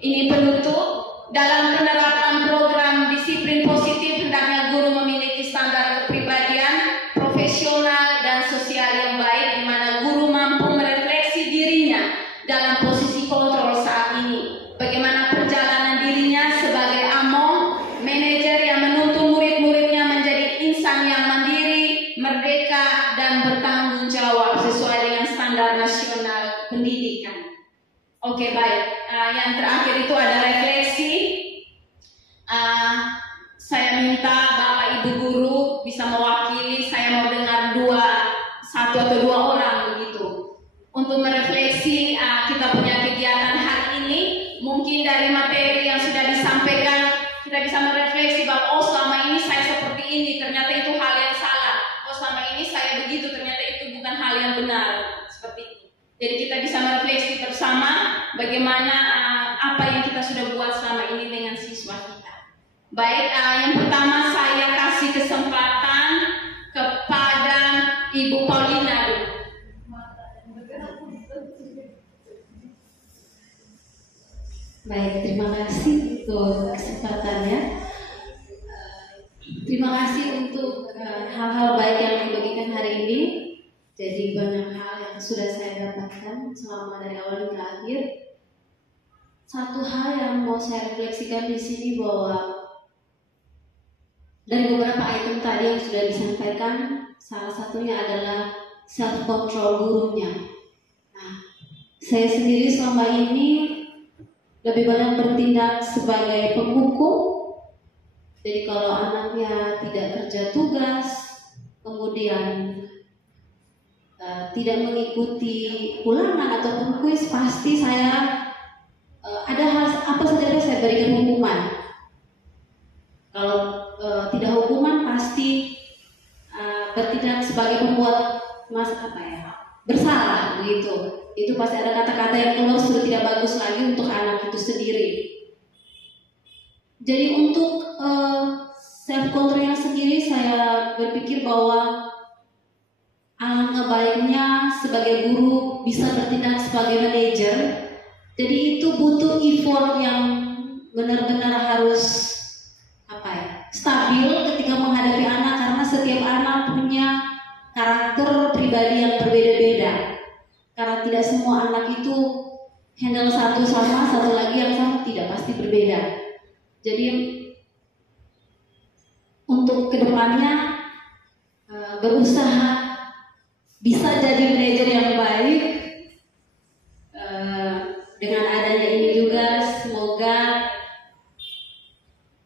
ini penutup. Dalam penerapan program disiplin positif, hendaknya guru memiliki standar kepribadian, profesional dan sosial yang baik, di mana guru mampu merefleksi dirinya dalam posisi kontrol saat ini. Bagaimana perjalanan dirinya sebagai among, manajer yang menuntun murid-muridnya menjadi insan yang mandiri, merdeka, dan bertanggung jawab sesuai dengan standar nasional pendidikan. Oke, baik. Yang terakhir itu ada refleksi. Saya minta Bapak Ibu guru bisa mewakili. Saya mau dengar satu atau dua orang begitu untuk merefleksi. Kita punya kegiatan hari ini. Mungkin dari materi yang sudah disampaikan kita bisa merefleksi bahwa selama ini saya seperti ini. Ternyata itu hal yang salah. Jadi kita bisa merefleksi bersama bagaimana apa yang kita sudah buat selama ini dengan siswa kita. Baik, yang pertama saya kasih kesempatan kepada Ibu Paulina dulu. Baik, terima kasih untuk kesempatannya. Terima kasih untuk hal-hal baik yang dibagikan hari ini. Jadi banyak hal yang sudah saya dapatkan selama dari awal hingga akhir. Satu hal yang mau saya refleksikan di sini bahwa dari beberapa item tadi yang sudah disampaikan, salah satunya adalah self control gurunya. Nah, saya sendiri selama ini lebih banyak bertindak sebagai penghukum. Jadi kalau anaknya tidak kerja tugas, kemudian tidak mengikuti ulangan ataupun kuis, pasti saya ada hal apa saja saya berikan hukuman. Kalau tidak hukuman, pasti bertindak sebagai pembuat bersalah begitu. Itu pasti ada kata-kata yang keluar sudah tidak bagus lagi untuk anak itu sendiri. Jadi untuk self controlnya sendiri, saya berpikir bahwa alangkah baiknya sebagai guru bisa bertindak sebagai manajer. Jadi itu butuh effort yang benar-benar harus stabil ketika menghadapi anak, karena setiap anak punya karakter pribadi yang berbeda-beda. Karena tidak semua anak itu handle satu sama, satu lagi yang sama, tidak, pasti berbeda. Jadi untuk kedepannya berusaha bisa jadi manajer yang baik. Dengan adanya ini juga semoga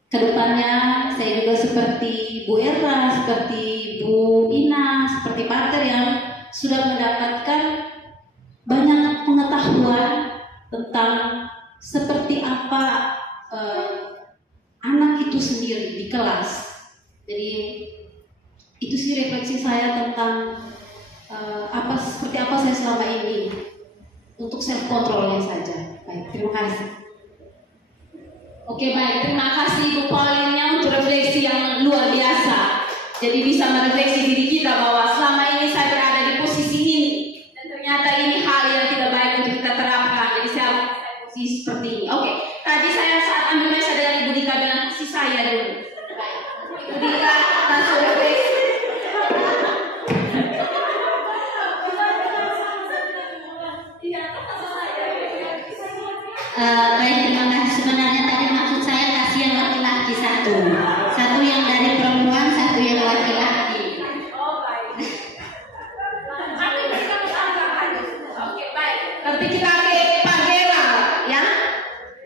kedepannya saya juga seperti Bu Era, seperti Bu Ina, seperti Pater yang sudah mendapatkan banyak pengetahuan tentang seperti apa anak itu sendiri di kelas. Jadi itu sih refleksi saya tentang seperti apa saya selama ini untuk self controlnya saja. Baik, terima kasih. Oke, baik, terima kasih Ibu Paulinnya untuk refleksi yang luar biasa. Jadi bisa merefleksi diri kita bahwa selama ini saya berada di posisi ini dan ternyata ini hal yang tidak baik untuk kita terapkan. Jadi saya posisi seperti ini. Oke, tadi saya saat ambil mesa dengan Ibu Dika bilang posisi saya dulu. Baik, Ibu Dika langsung refleksi. Baik, terima kasih. Sebenarnya tadi maksud saya kasih yang laki-laki satu yang dari perempuan, satu yang laki-laki. Oh, baik. Oke, baik. Nanti kita ke Pak Gera, ya.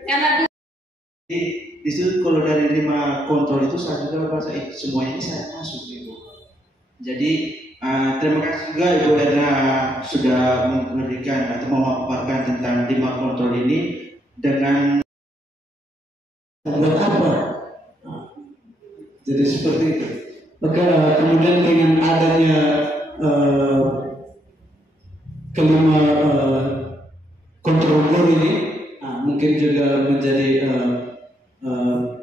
Karena di situ kalau dari 5 kontrol itu saya juga merasa semua ini saya masuk Ibu. Jadi terima kasih juga Ibu Erna sudah memberikan atau memaparkan tentang 5 kontrol ini dengan buat apa? Jadi seperti itu. Maka kemudian dengan adanya kelima kontrol guru ini, mungkin juga menjadi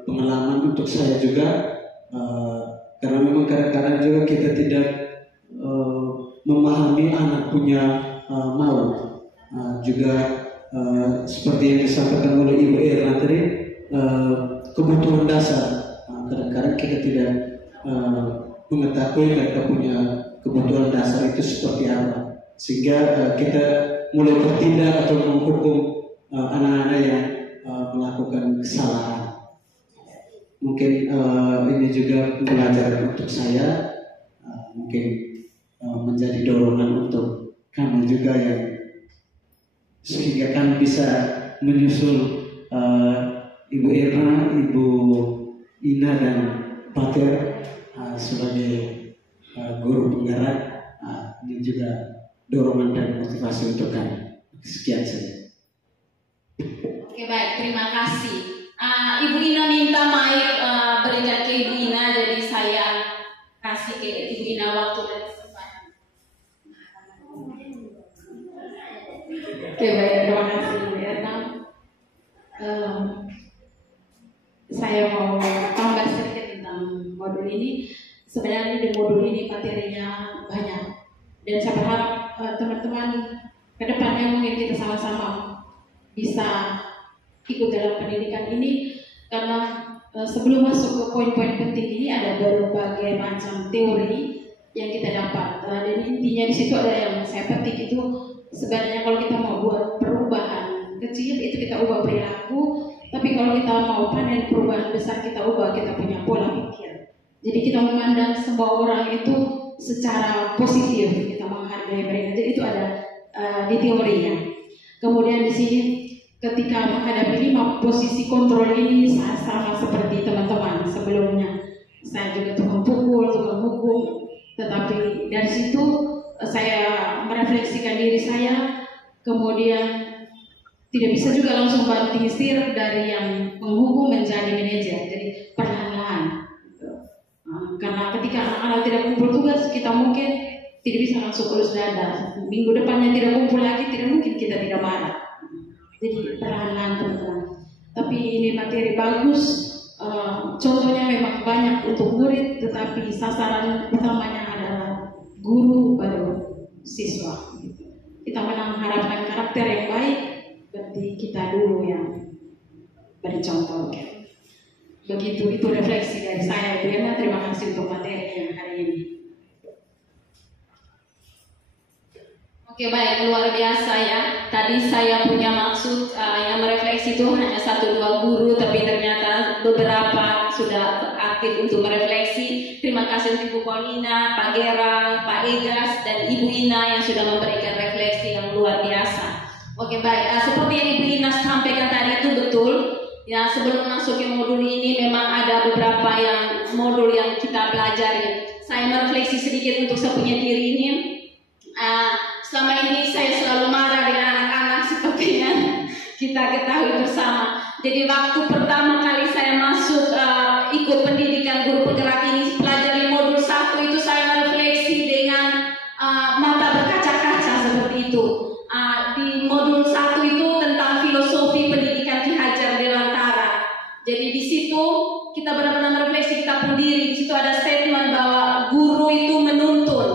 pengalaman untuk saya juga, karena memang kadang-kadang juga kita tidak memahami anak punya mau, juga seperti yang disampaikan oleh Ibu Erna tadi, kebutuhan dasar. Kadang-kadang kita tidak mengetahui mereka punya kebutuhan dasar itu seperti apa, sehingga kita mulai bertindak atau menghukum anak-anak yang melakukan kesalahan. Mungkin ini juga pelajaran untuk saya, mungkin menjadi dorongan untuk kami juga yang sehingga kami bisa menyusul Ibu Erna, Ibu Ina dan Pater sebagai guru penggerak. Ini juga dorongan dan motivasi untuk kami. Sekian saja. Oke, baik, terima kasih. Ibu Ina minta mic berikan ke Ibu Ina, jadi saya kasih ke Ibu Ina waktu dan kesempatan. Oke, baik, terima kasih Bu Erna. Saya mau tambah sedikit tentang modul ini. Sebenarnya di modul ini materinya banyak, dan saya berharap teman-teman ke depannya mungkin kita sama-sama bisa ikut dalam pendidikan ini, karena sebelum masuk ke poin-poin penting ini ada berbagai macam teori yang kita dapat, dan intinya di situ ada yang saya petik itu sebenarnya kalau kita mau buat perubahan kecil itu kita ubah perilaku, tapi kalau kita mau panen perubahan besar kita ubah kita punya pola pikir. Jadi kita memandang semua orang itu secara positif, kita menghargai mereka. Jadi itu ada di teorinya. Kemudian di sini ketika menghadapi 5 posisi kontrol ini sama seperti teman-teman sebelumnya. Saya juga tukang pukul, tukang hukum, tetapi dari situ saya merefleksikan diri saya, kemudian tidak bisa juga langsung banting setir dari yang menghukum menjadi manajer. Jadi perlahan-lahan. Karena ketika anak-anak tidak kumpul tugas, kita mungkin tidak bisa langsung ulus dada. Minggu depannya tidak kumpul lagi, tidak mungkin kita tidak marah. Jadi perlahan-lahan teman-teman. Tapi ini materi bagus. Contohnya memang banyak untuk murid, tetapi sasaran utamanya adalah guru baru siswa. Kita mengharapkan karakter yang baik, berarti kita dulu yang beri contoh. Begitu, itu refleksi dari saya. Bu Erna, terima kasih untuk materinya hari ini. Oke, baik, luar biasa ya. Tadi saya punya maksud yang merefleksi itu hanya 1-2 guru, tapi ternyata beberapa sudah aktif untuk merefleksi. Terima kasih untuk Ibu Paulina, Pak Gerald, Pak Egas, dan Ibu Ina yang sudah memberikan refleksi yang luar biasa. Oke, baik, seperti yang Ibu Ina sampaikan tadi itu betul. Ya, sebelum masuk ke modul ini memang ada beberapa yang modul yang kita pelajari. Saya merefleksi sedikit untuk saya punya diri ini. Selama ini saya selalu marah dengan anak-anak seperti yang kita ketahui bersama. Jadi waktu pertama kali saya masuk ikut pendidikan guru penggerak ini, pelajari modul 1 itu saya merefleksi dengan mata berkaca-kaca seperti itu. Di modul 1 itu tentang filosofi pendidikan Ki Hajar Dewantara. Jadi di situ kita benar-benar merefleksi kita pun diri. Di situ ada statement bahwa guru itu menuntun.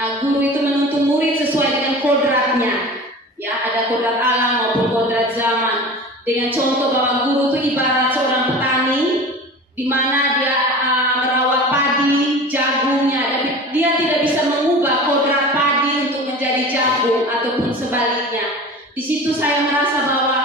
Guru itu menuntun murid sesuai dengan kodratnya. Ya, ada kodrat alam maupun kodrat zaman. Dengan contoh bahwa guru itu ibarat seorang petani, di mana dia merawat padi, jagungnya, tapi dia tidak bisa mengubah kodrat padi untuk menjadi jagung ataupun sebaliknya. Di situ saya merasa bahwa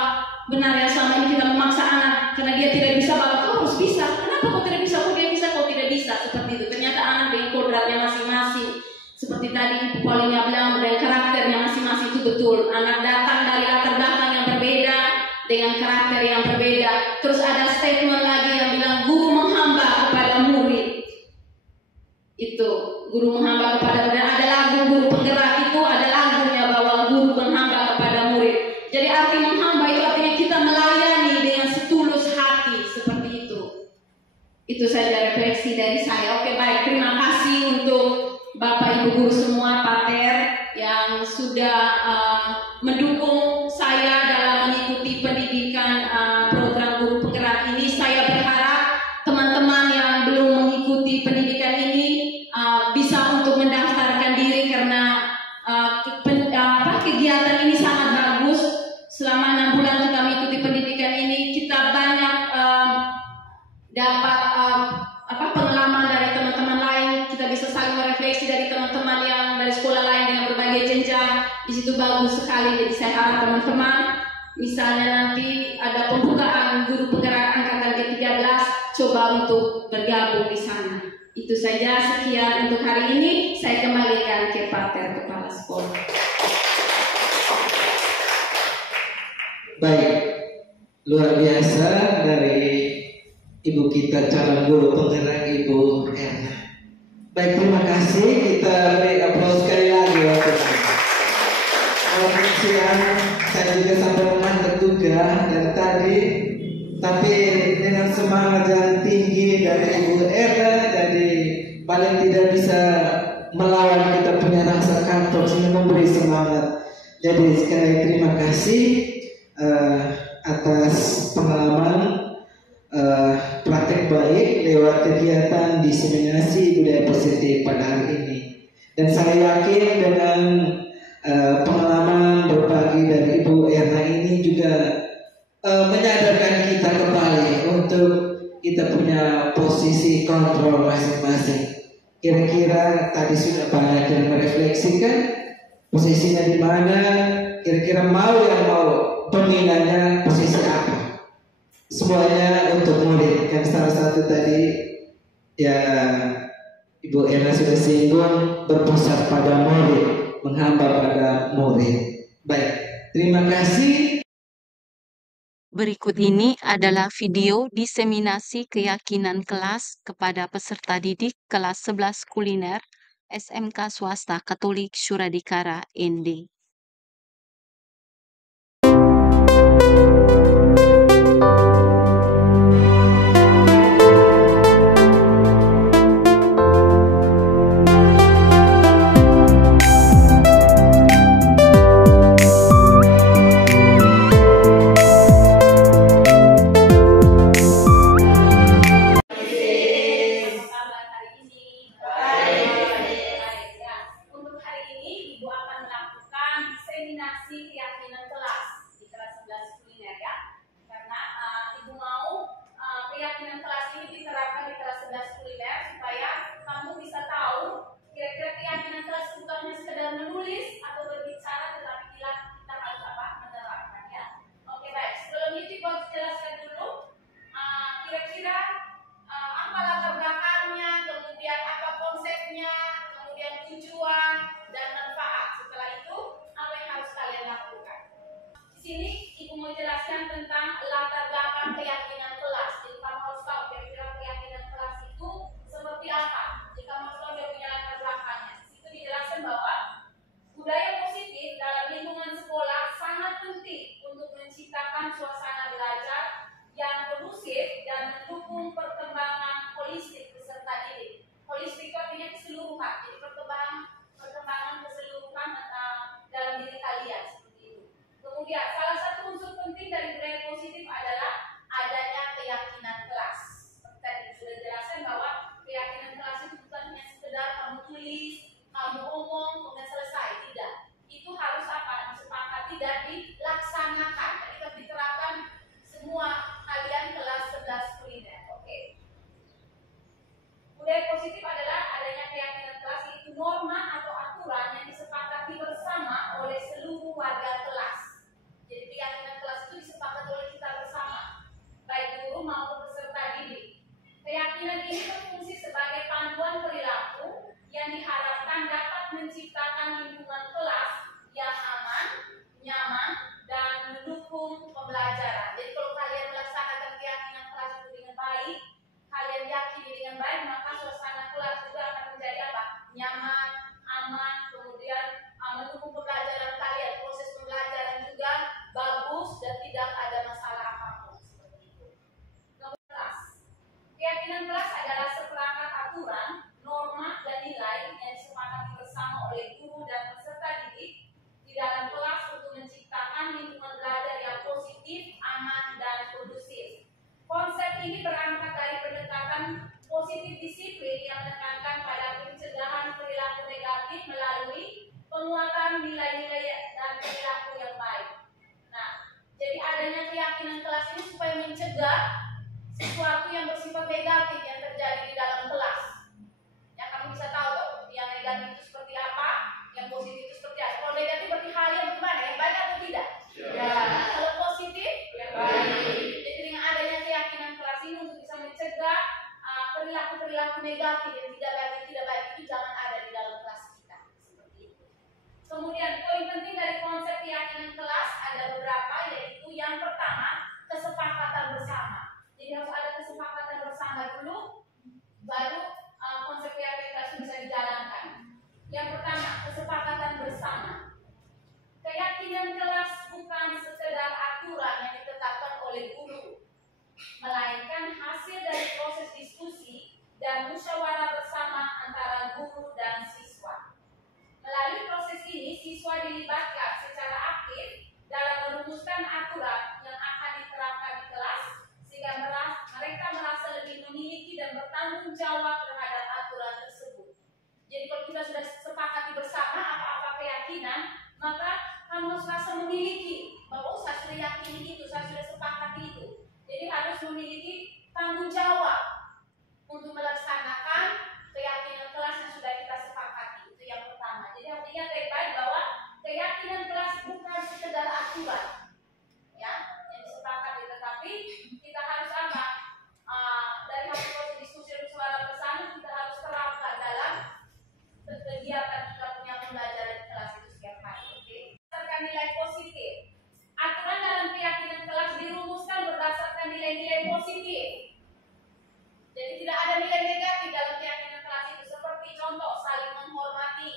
benar ya, selama ini kita memaksa anak karena dia tidak bisa, bahwa kau harus bisa. Kenapa kau tidak bisa? Kau dia bisa, kau tidak bisa. Seperti itu. Ternyata anak dengan kodratnya masing-masing. Seperti tadi Ibu Paulina bilang, dengan karakternya masing-masing itu betul. Anak datang dari latar belakang yang berbeda dengan karakter yang berbeda. Terus ada statement lagi yang bilang guru menghamba kepada murid. Itu guru menghamba kepada murid. Ada lagu guru penggerak itu, ada lagunya bahwa guru menghamba kepada murid. Jadi arti menghamba itu artinya kita melayani dengan setulus hati, seperti itu. Itu saja refleksi dari saya. Oke, baik, terima kasih untuk Bapak Ibu guru semua pater yang sudah mendukung saya dalam mengikuti pendidikan program guru penggerak ini. Saya berharap teman-teman yang belum mengikuti pendidikan ini bisa untuk mendaftarkan diri, karena kegiatan ini sangat bagus. Selama 6 bulan kita mengikuti pendidikan ini, kita banyak dapat pengalaman dari teman-teman lain. Kita bisa saling merefleksi dari teman-teman yang dari sekolah lain dengan berbagai jenjang. Di situ bagus sekali. Jadi saya harap teman-teman, misalnya nanti ada pembukaan guru penggerak angkatan ke-13, coba untuk bergabung di sana. Itu saja, sekian untuk hari ini. Saya kembalikan ke pater kepala sekolah. Baik, luar biasa dari Ibu kita calon guru penggerak Ibu Erna. Baik, terima kasih. Kita beri aplaus sekali lagi waktu ini. Walaupun siang saya juga sampai mengantuk juga dari tadi, tapi dengan semangat yang tinggi dari Ibu Erna, jadi paling tidak bisa melawan kita punya rasa kantor sehingga memberi semangat. Jadi sekali lagi terima kasih atas pengalaman praktek baik lewat kegiatan diseminasi budaya positif pada hari ini. Dan saya yakin dengan pengalaman berbagi dari Ibu Erna ini juga menyadarkan kita kembali untuk kita punya posisi kontrol masing-masing. Kira-kira tadi sudah banyak yang merefleksikan posisinya di mana, kira-kira mau pembinanya posisi apa. Semuanya untuk murid. Kan salah satu tadi ya Ibu Erna sudah singgung, berpusat pada murid, menghamba pada murid. Baik, terima kasih. Berikut ini adalah video diseminasi keyakinan kelas kepada peserta didik kelas 11 kuliner SMK Swasta Katolik Suradikara ND. Melalui proses ini, siswa dilibatkan secara harus rasa memiliki bahwa saya sudah yakin itu, saya sudah sepakat itu. Jadi harus memiliki tanggung jawab untuk melaksanakan keyakinan kelas yang sudah kita sepakati. Itu yang pertama. Jadi harus ingat baik-baik bahwa keyakinan kelas bukan sekedar aturan, ya, yang disepakati, tetapi kita harus apa? Dari hasil proses diskusi suara bersama kita harus terapkan dalam kegiatan kita punya pembelajaran di kelas itu setiap hari. Oke? Berdasarkan nilai positif. Aturan dalam keyakinan kelas dirumuskan berdasarkan nilai-nilai positif. Jadi tidak ada nilai negatif dalam keyakinan kelas itu, seperti contoh saling menghormati,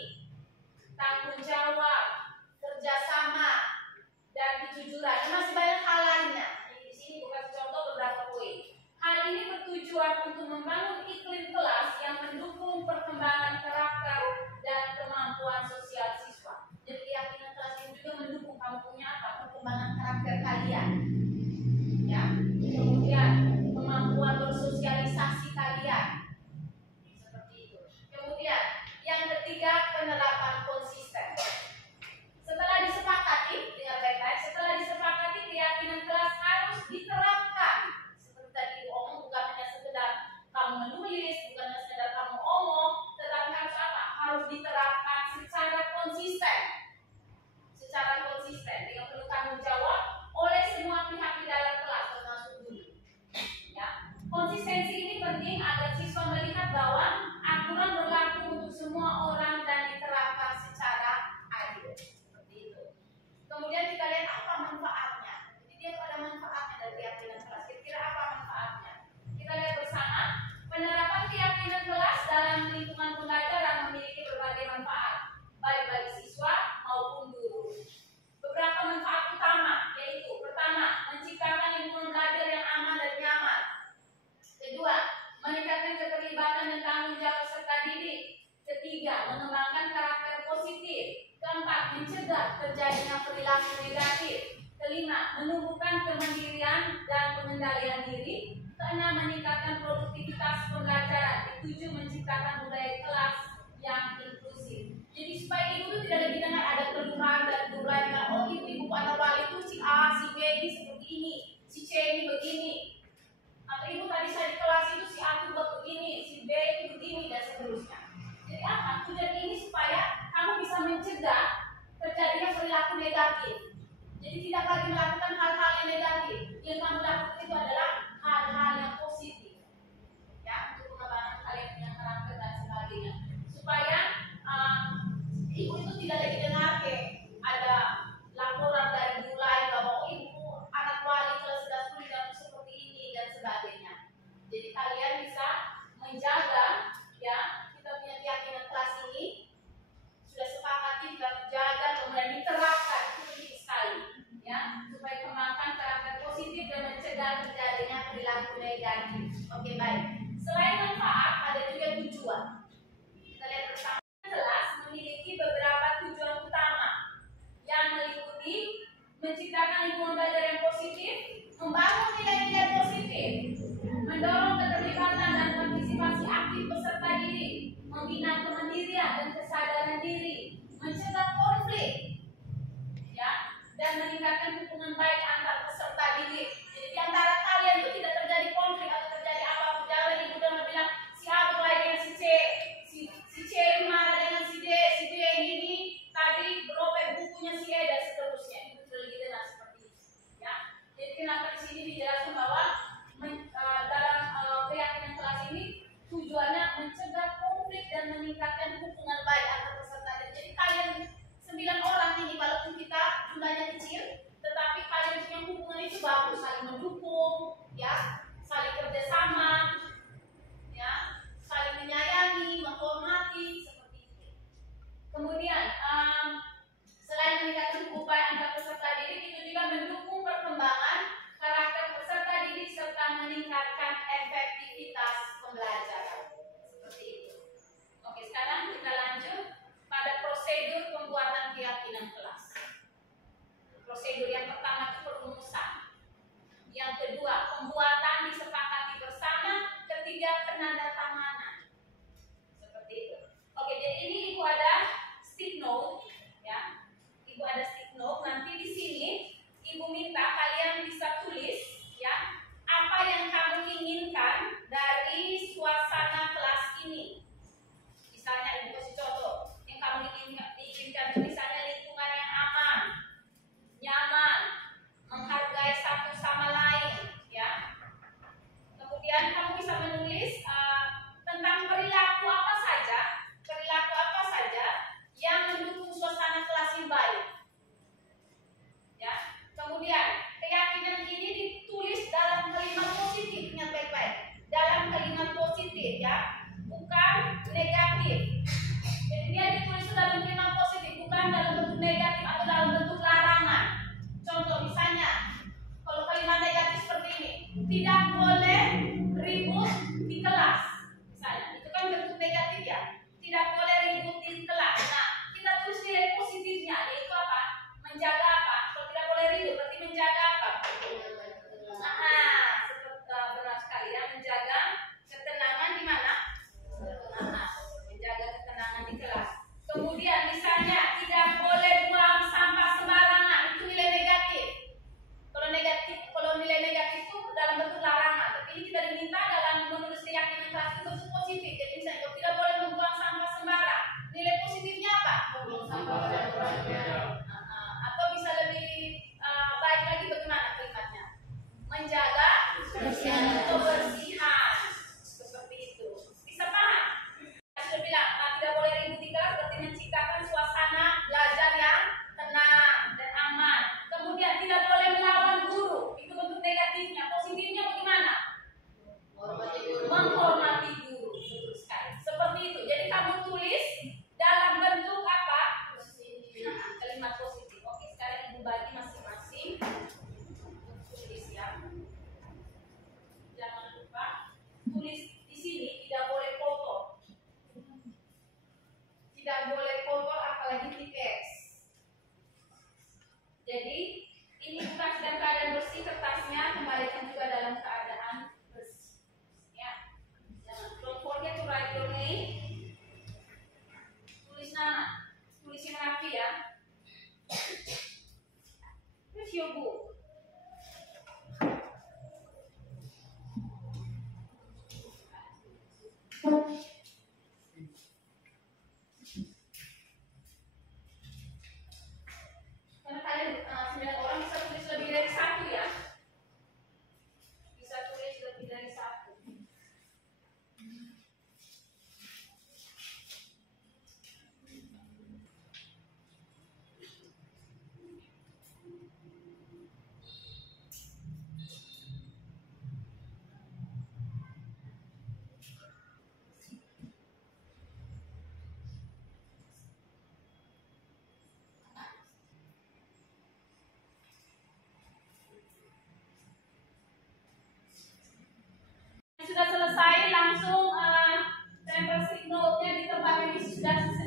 tanggung jawab, kerjasama, dan kejujuran. Masih banyak hal lainnya. Di sini bukan contoh beberapa poin. Hal ini bertujuan untuk membangun iklim kelas yang mendukung perkembangan karakter dan kemampuan sosial siswa. Jadi keyakinan kelas ini juga mendukung kamu punya apa? Perkembangan karakter kalian. Ya. Kemudian kemampuan bersosialisasi kalian. Seperti itu. Kemudian yang ketiga, penerapan konsisten. Setelah disepakati, dengar baik-baik, setelah disepakati keyakinan kelas harus diterapkan. Seperti tadi Ibu omong, bukan hanya sekedar kamu menulis, bukan hanya sekedar kamu omong, tetapi harus apa? Harus diterapkan secara konsisten. Secara konsisten dengan penuh tanggung jawab oleh semua pihak di dalam kelas, termasuk guru. Ya. Konsistensi ini penting agar siswa melihat bahwa aturan berlaku untuk semua orang dan diterapkan secara adil. Seperti itu. Kemudian kita lihat apa manfaatnya. Jadi dia ada manfaatnya dari keyakinan kelas. Kira-kira apa manfaatnya? Kita lihat bersama. Penerapan keyakinan kelas dalam lingkungan pembelajaran memiliki berbagai manfaat, baik bagi siswa maupun guru. Beberapa manfaat utama yaitu: pertama, menciptakan lingkungan belajar yang aman dan nyaman. Kedua, meningkatkan keterlibatan dan tanggung jawab serta didik. Ketiga, mengembangkan karakter positif. Keempat, mencegah terjadinya perilaku negatif. Kelima, menumbuhkan kemandirian dan pengendalian diri. Keenam, meningkatkan produktivitas pembelajaran. Ketujuh, menciptakan budaya kelas yang inklusif. Jadi supaya ibu itu tidak lagi dengar ada keluhan dan guru lain, oh ibu atau wali itu si A, si B ini seperti ini, si C ini begini. Atau ibu tadi saya di kelas itu si A itu buat begini, si B itu begini, dan seterusnya. Jadi apa? Tujuan ini supaya kamu bisa mencegah terjadinya perilaku negatif. Jadi tidak lagi melakukan hal-hal yang negatif. Yang kamu lakukan itu adalah hal-hal yang positif. Ya, untuk pengembangan kalian punya karakter dan sebagainya. Supaya ibu itu tidak lagi dengar ada laporan dari guru lain bahwa ibu anak wali kelas 11 dan seperti ini dan sebagainya. Jadi kalian bisa menjaga, ya, kita punya keyakinan kelas ini sudah sepakati kita menjaga kemudian diterapkan, itu penting sekali, ya, supaya kembangkan karakter positif dan mencegah terjadinya perilaku negatif. Oke, baik. Selain manfaat ada juga tujuan. Kita lihat bersama. Kelas memiliki beberapa tujuan utama yang meliputi menciptakan lingkungan belajar yang positif, membangun nilai-nilai positif, mendorong keterlibatan dan partisipasi aktif peserta didik, membina kemandirian dan kesadaran diri, mencegah konflik, ya, dan meningkatkan hubungan baik antar peserta didik. Jadi di antara kalian itu tidak terjadi konflik atau terjadi apa-apa. Jangan ibu dengar bilang si A berkelahi dengan si C, si C marah dengan si D, si D ini tadi beropek bukunya si E dan seterusnya. Itu terjadi dengan seperti itu. Ya. Jadi kenapa di sini dijelaskan bahwa dalam keyakinan kelas ini tujuannya mencegah konflik dan meningkatkan hubungan baik antar peserta didik. Jadi kalian 9 orang ini walaupun kita jumlahnya kecil, tetapi kalian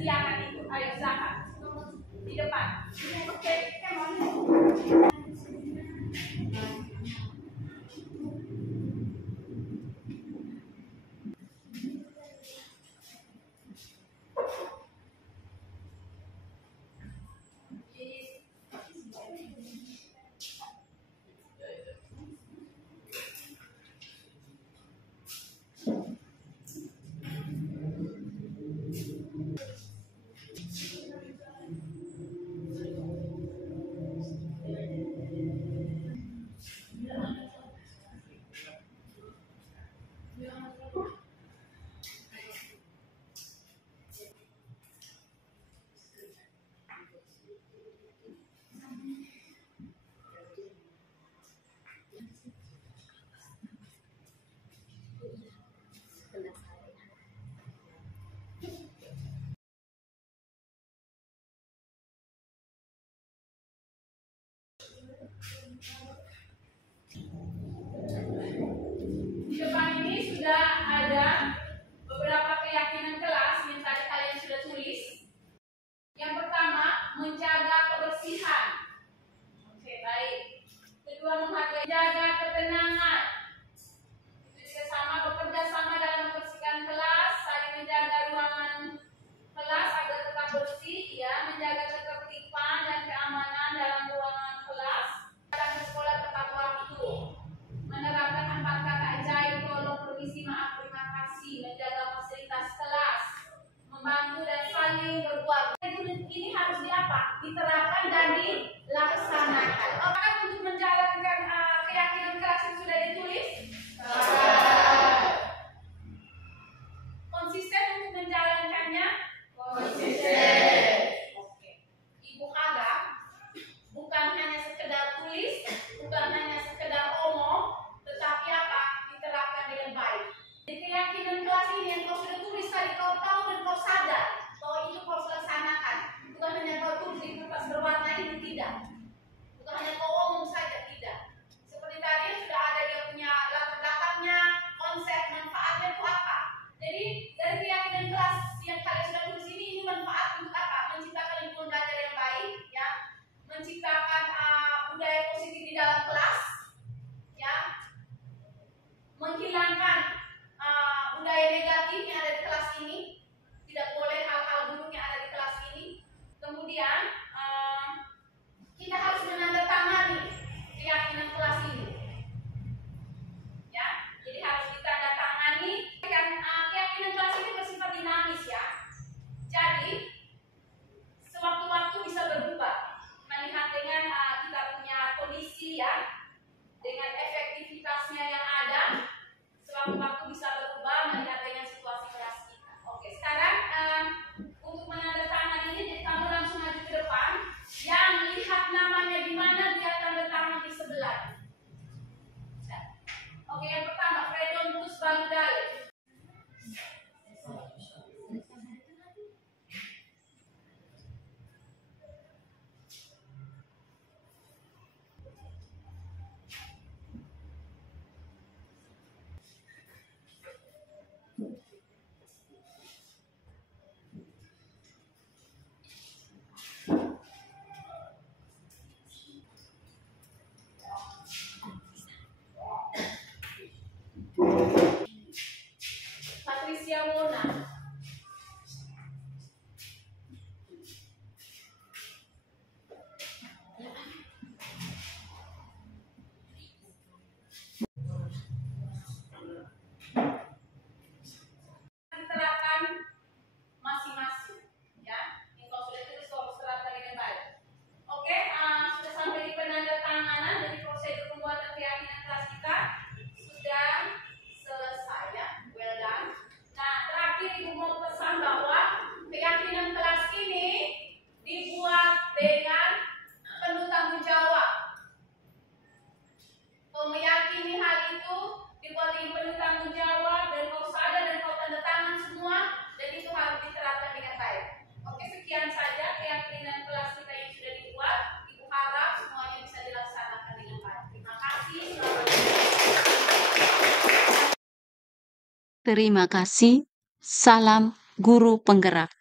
sediakan itu. Ayo silakan di depan. Oke, come on. Di depan ini sudah ada beberapa keyakinan kelas yang tadi kalian sudah tulis. Yang pertama, menjaga kebersihan. Oke, baik. Kedua, menjaga ketenangan. Itu juga sama, bekerja sama dalam membersihkan kelas, saling menjaga ruangan kelas agar tetap bersih, ya, menjaga ketertiban dan keamanan dalam ruangan kelas, datang ke sekolah tepat waktu, menerapkan 4 kata ajaib, tolong, permisi, maaf, terima kasih, menjaga fasilitas kelas, membantu dan saling berbuat. Ini harus diterapkan dan dilaksanakan. Apakah untuk menjalankan keyakinan kelas yang sudah ditulis? Konsisten untuk menjalankannya? Konsisten. Oke. Ibu harap bukan hanya sekedar tulis, bukan hanya sekedar omong, tetapi diterapkan dengan baik. Di keyakinan kelas ini yang kau sudah tulis tadi, kau tahu dan kau sadar bahwa itu kau laksanakan. Bukan hanya kau tulis di kertas berwarna ini, tidak. Bukan hanya kau omong saja, tidak. Seperti tadi sudah ada dia punya latar belakangnya, konsep, manfaatnya itu apa. Jadi dari keyakinan kelas yang kalian sudah tulis ini manfaat untuk apa? Menciptakan lingkungan belajar yang baik, ya, menciptakan budaya positif di dalam kelas, ya, menghilangkan budaya negatif yang ada di kelas ini. Tidak boleh hal-hal buruk yang ada di kelas ini. Kemudian kita harus menandatangani keyakinan kelas ini, ya. Jadi harus ditandatangani. Dan keyakinan kelas ini bersifat dinamis, ya. Jadi sewaktu-waktu bisa berubah melihat dengan kita punya kondisi, ya, dengan efektivitasnya yang ada. Sewaktu-waktu bisa berubah melihat dengan situasi kelas kita. Oke, sekarang untuk menandatangani ini, jadi kamu langsung maju ke depan. Yang lihat namanya di mana, dia tanda tangan di sebelah. Oke, yang pertama Fredontus Bangdale. Patricia Wona. Diterapkan masing-masing, ya. Yang kau sudah tulis kau harus terapkan dengan baik. Oke, sudah sampai di penandatanganan dari prosedur pembuatan keyakinan kelas kita sudah selesai, ya. Well done. Nah, terakhir Ibu mau pesan bahwa keyakinan kelas ini dibuat dengan penuh tanggung jawab. Kau meyakini hal itu dibuat dengan penuh tanggung jawab, dan kau sadar dan kau tanda tangan semua, dan itu harus diterapkan dengan baik. Oke, sekian saja keyakinan kelas kita yang sudah dibuat. Ibu harap semuanya bisa dilaksanakan dengan baik. Terima kasih. Terima kasih. Salam guru penggerak.